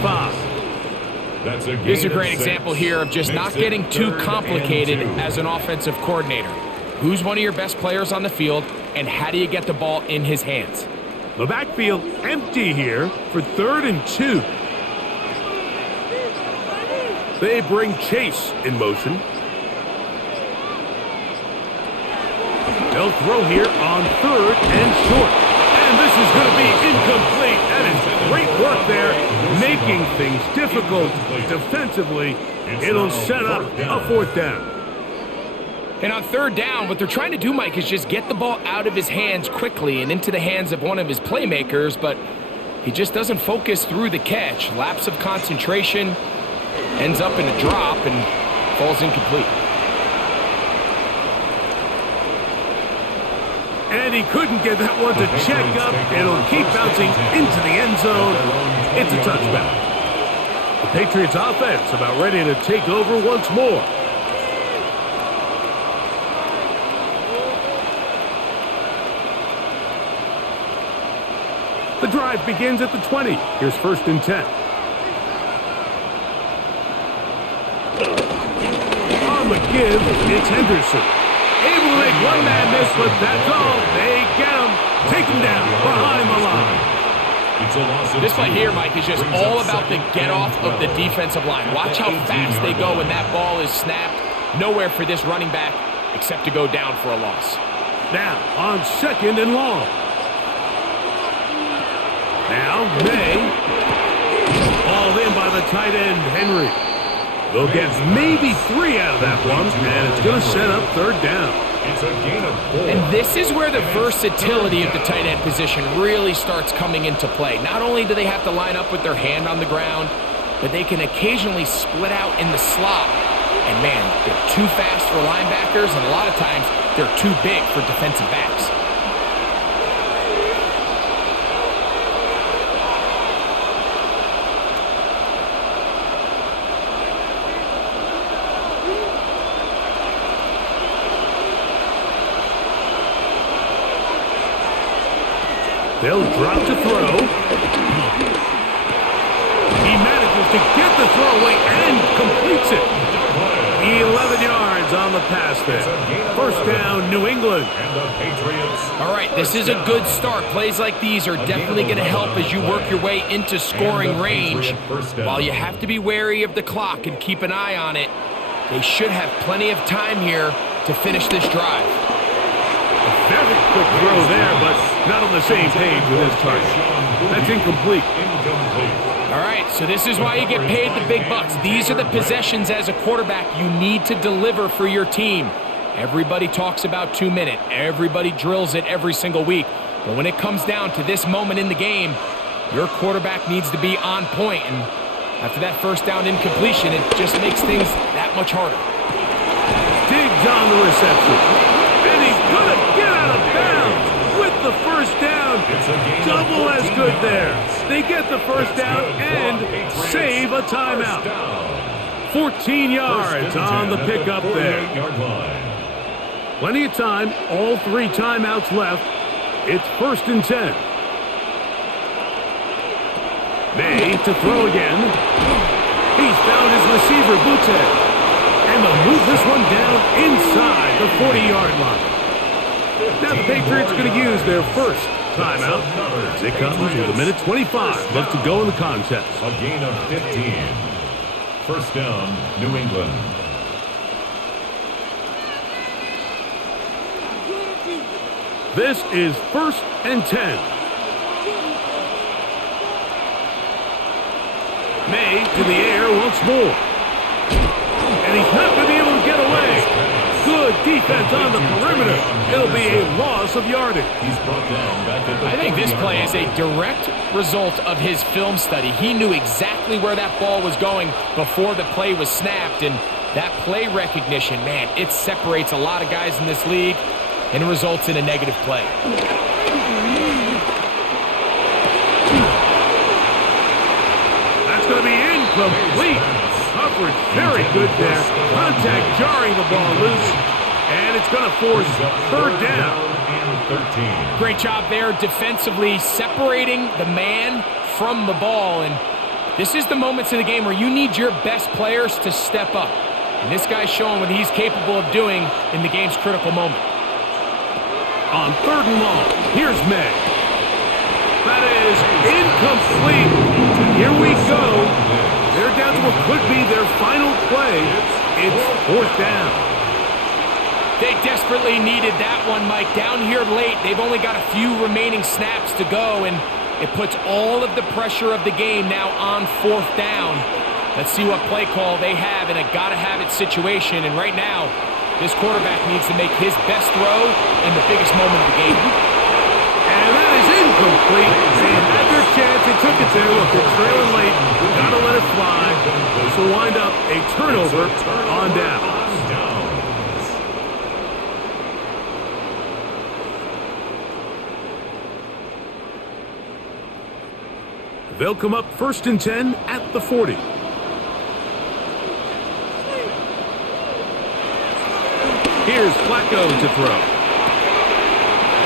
5. Here's a great example here of just not getting too complicated as an offensive coordinator. Who's one of your best players on the field, and how do you get the ball in his hands? The backfield empty here for 3rd and 2. They bring Chase in motion. They'll throw here on 3rd and short. And this is going to be incomplete. That is great work there, making things difficult defensively. It'll set up a 4th down. And on 3rd down, what they're trying to do, Mike, is just get the ball out of his hands quickly and into the hands of one of his playmakers, but he just doesn't focus through the catch. Lapse of concentration, ends up in a drop, and falls incomplete. And he couldn't get that one to check up. It'll keep bouncing into the end zone. It's a touchback. The Patriots offense about ready to take over once more. The drive begins at the 20. Here's 1st and 10. On the give, it's Henderson. Able to make one man miss, but that's all. They get him. Take him down behind the line. This play here, Mike, is just all about the get-off of the defensive line. Watch how fast they go when that ball is snapped. Nowhere for this running back except to go down for a loss. Now on 2nd and long. Now May. Hauled in by the tight end, Henry. They'll get maybe 3 out of that one, and it's going to set up 3rd down. It's a gain of 4. And this is where the versatility of the tight end position really starts coming into play. Not only do they have to line up with their hand on the ground, but they can occasionally split out in the slot. And man, they're too fast for linebackers, and a lot of times they're too big for defensive backs. They'll drop to throw. to get the throw away and completes it. 11 yards on the pass there. First down, New England. And the Patriots. All right, this is a good start. Plays like these are definitely going to help as you work your way into scoring range. While you have to be wary of the clock and keep an eye on it, they should have plenty of time here to finish this drive. A very quick throw there, but not on the same page with his target. That's incomplete. All right, so this is why you get paid the big bucks. These are the possessions as a quarterback you need to deliver for your team. Everybody talks about 2-minute. Everybody drills it every single week. But when it comes down to this moment in the game, your quarterback needs to be on point. And after that first down incompletion, it just makes things that much harder. Diggs on the reception. And he's going to get out of bounds with the first down. Double as good there. They get the first down and save a timeout. 14 yards on the pickup there. Plenty of time. All 3 timeouts left. It's 1st and 10. May to throw again. He's found his receiver, Butte. And they'll move this one down inside the 40-yard line. Now the Patriots are going to use their first timeout. As it comes with 1:25 left to go in the contest. A gain of 15. First down, New England. This is 1st and 10. May to the air once more. And he's not going to be able to get away. Good defense on the perimeter. It'll be a loss of yardage. He's brought down back at the I think this play is a direct result of his film study. He knew exactly where that ball was going before the play was snapped. And that play recognition, man, it separates a lot of guys in this league and results in a negative play. That's going to be incomplete. Coverage very good there. Contact jarring the ball loose. And it's going to force 3rd down. And 13. Great job there defensively, separating the man from the ball. And this is the moments of the game where you need your best players to step up. And this guy's showing what he's capable of doing in the game's critical moment. On 3rd and long, here's May. That is incomplete. Here we go. They're down to what could be their final play. It's 4th down. They desperately needed that one, Mike. Down here late, they've only got a few remaining snaps to go, and it puts all of the pressure of the game now on 4th down. Let's see what play call they have in a gotta-have-it situation. And right now, this quarterback needs to make his best throw in the biggest moment of the game. And that is incomplete. They had their chance. They took it there. Look, they're trailing late. Gotta let it fly. This will wind up a turnover on down. They'll come up 1st and 10 at the 40. Here's Flacco to throw.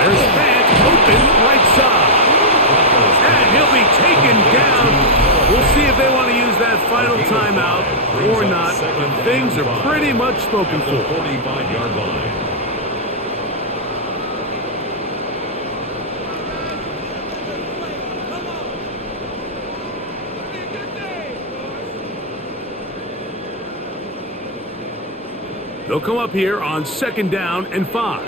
There's Fant open right side. And he'll be taken down. We'll see if they want to use that final timeout or not. But things are pretty much spoken for. 45-yard line. They'll come up here on 2nd down and 5.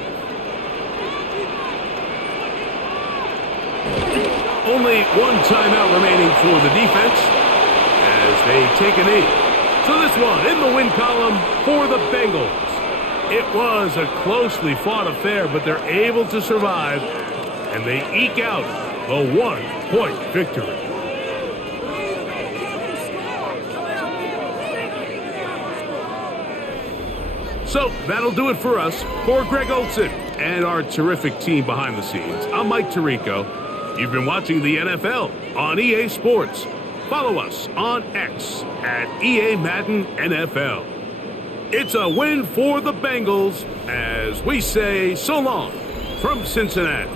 Only 1 timeout remaining for the defense as they take a knee. So this one in the win column for the Bengals. It was a closely fought affair, but they're able to survive, and they eke out a 1-point victory. So that'll do it for us. For Greg Olson and our terrific team behind the scenes, I'm Mike Tirico. You've been watching the NFL on EA Sports. Follow us on X at EA Madden NFL. It's a win for the Bengals as we say so long from Cincinnati.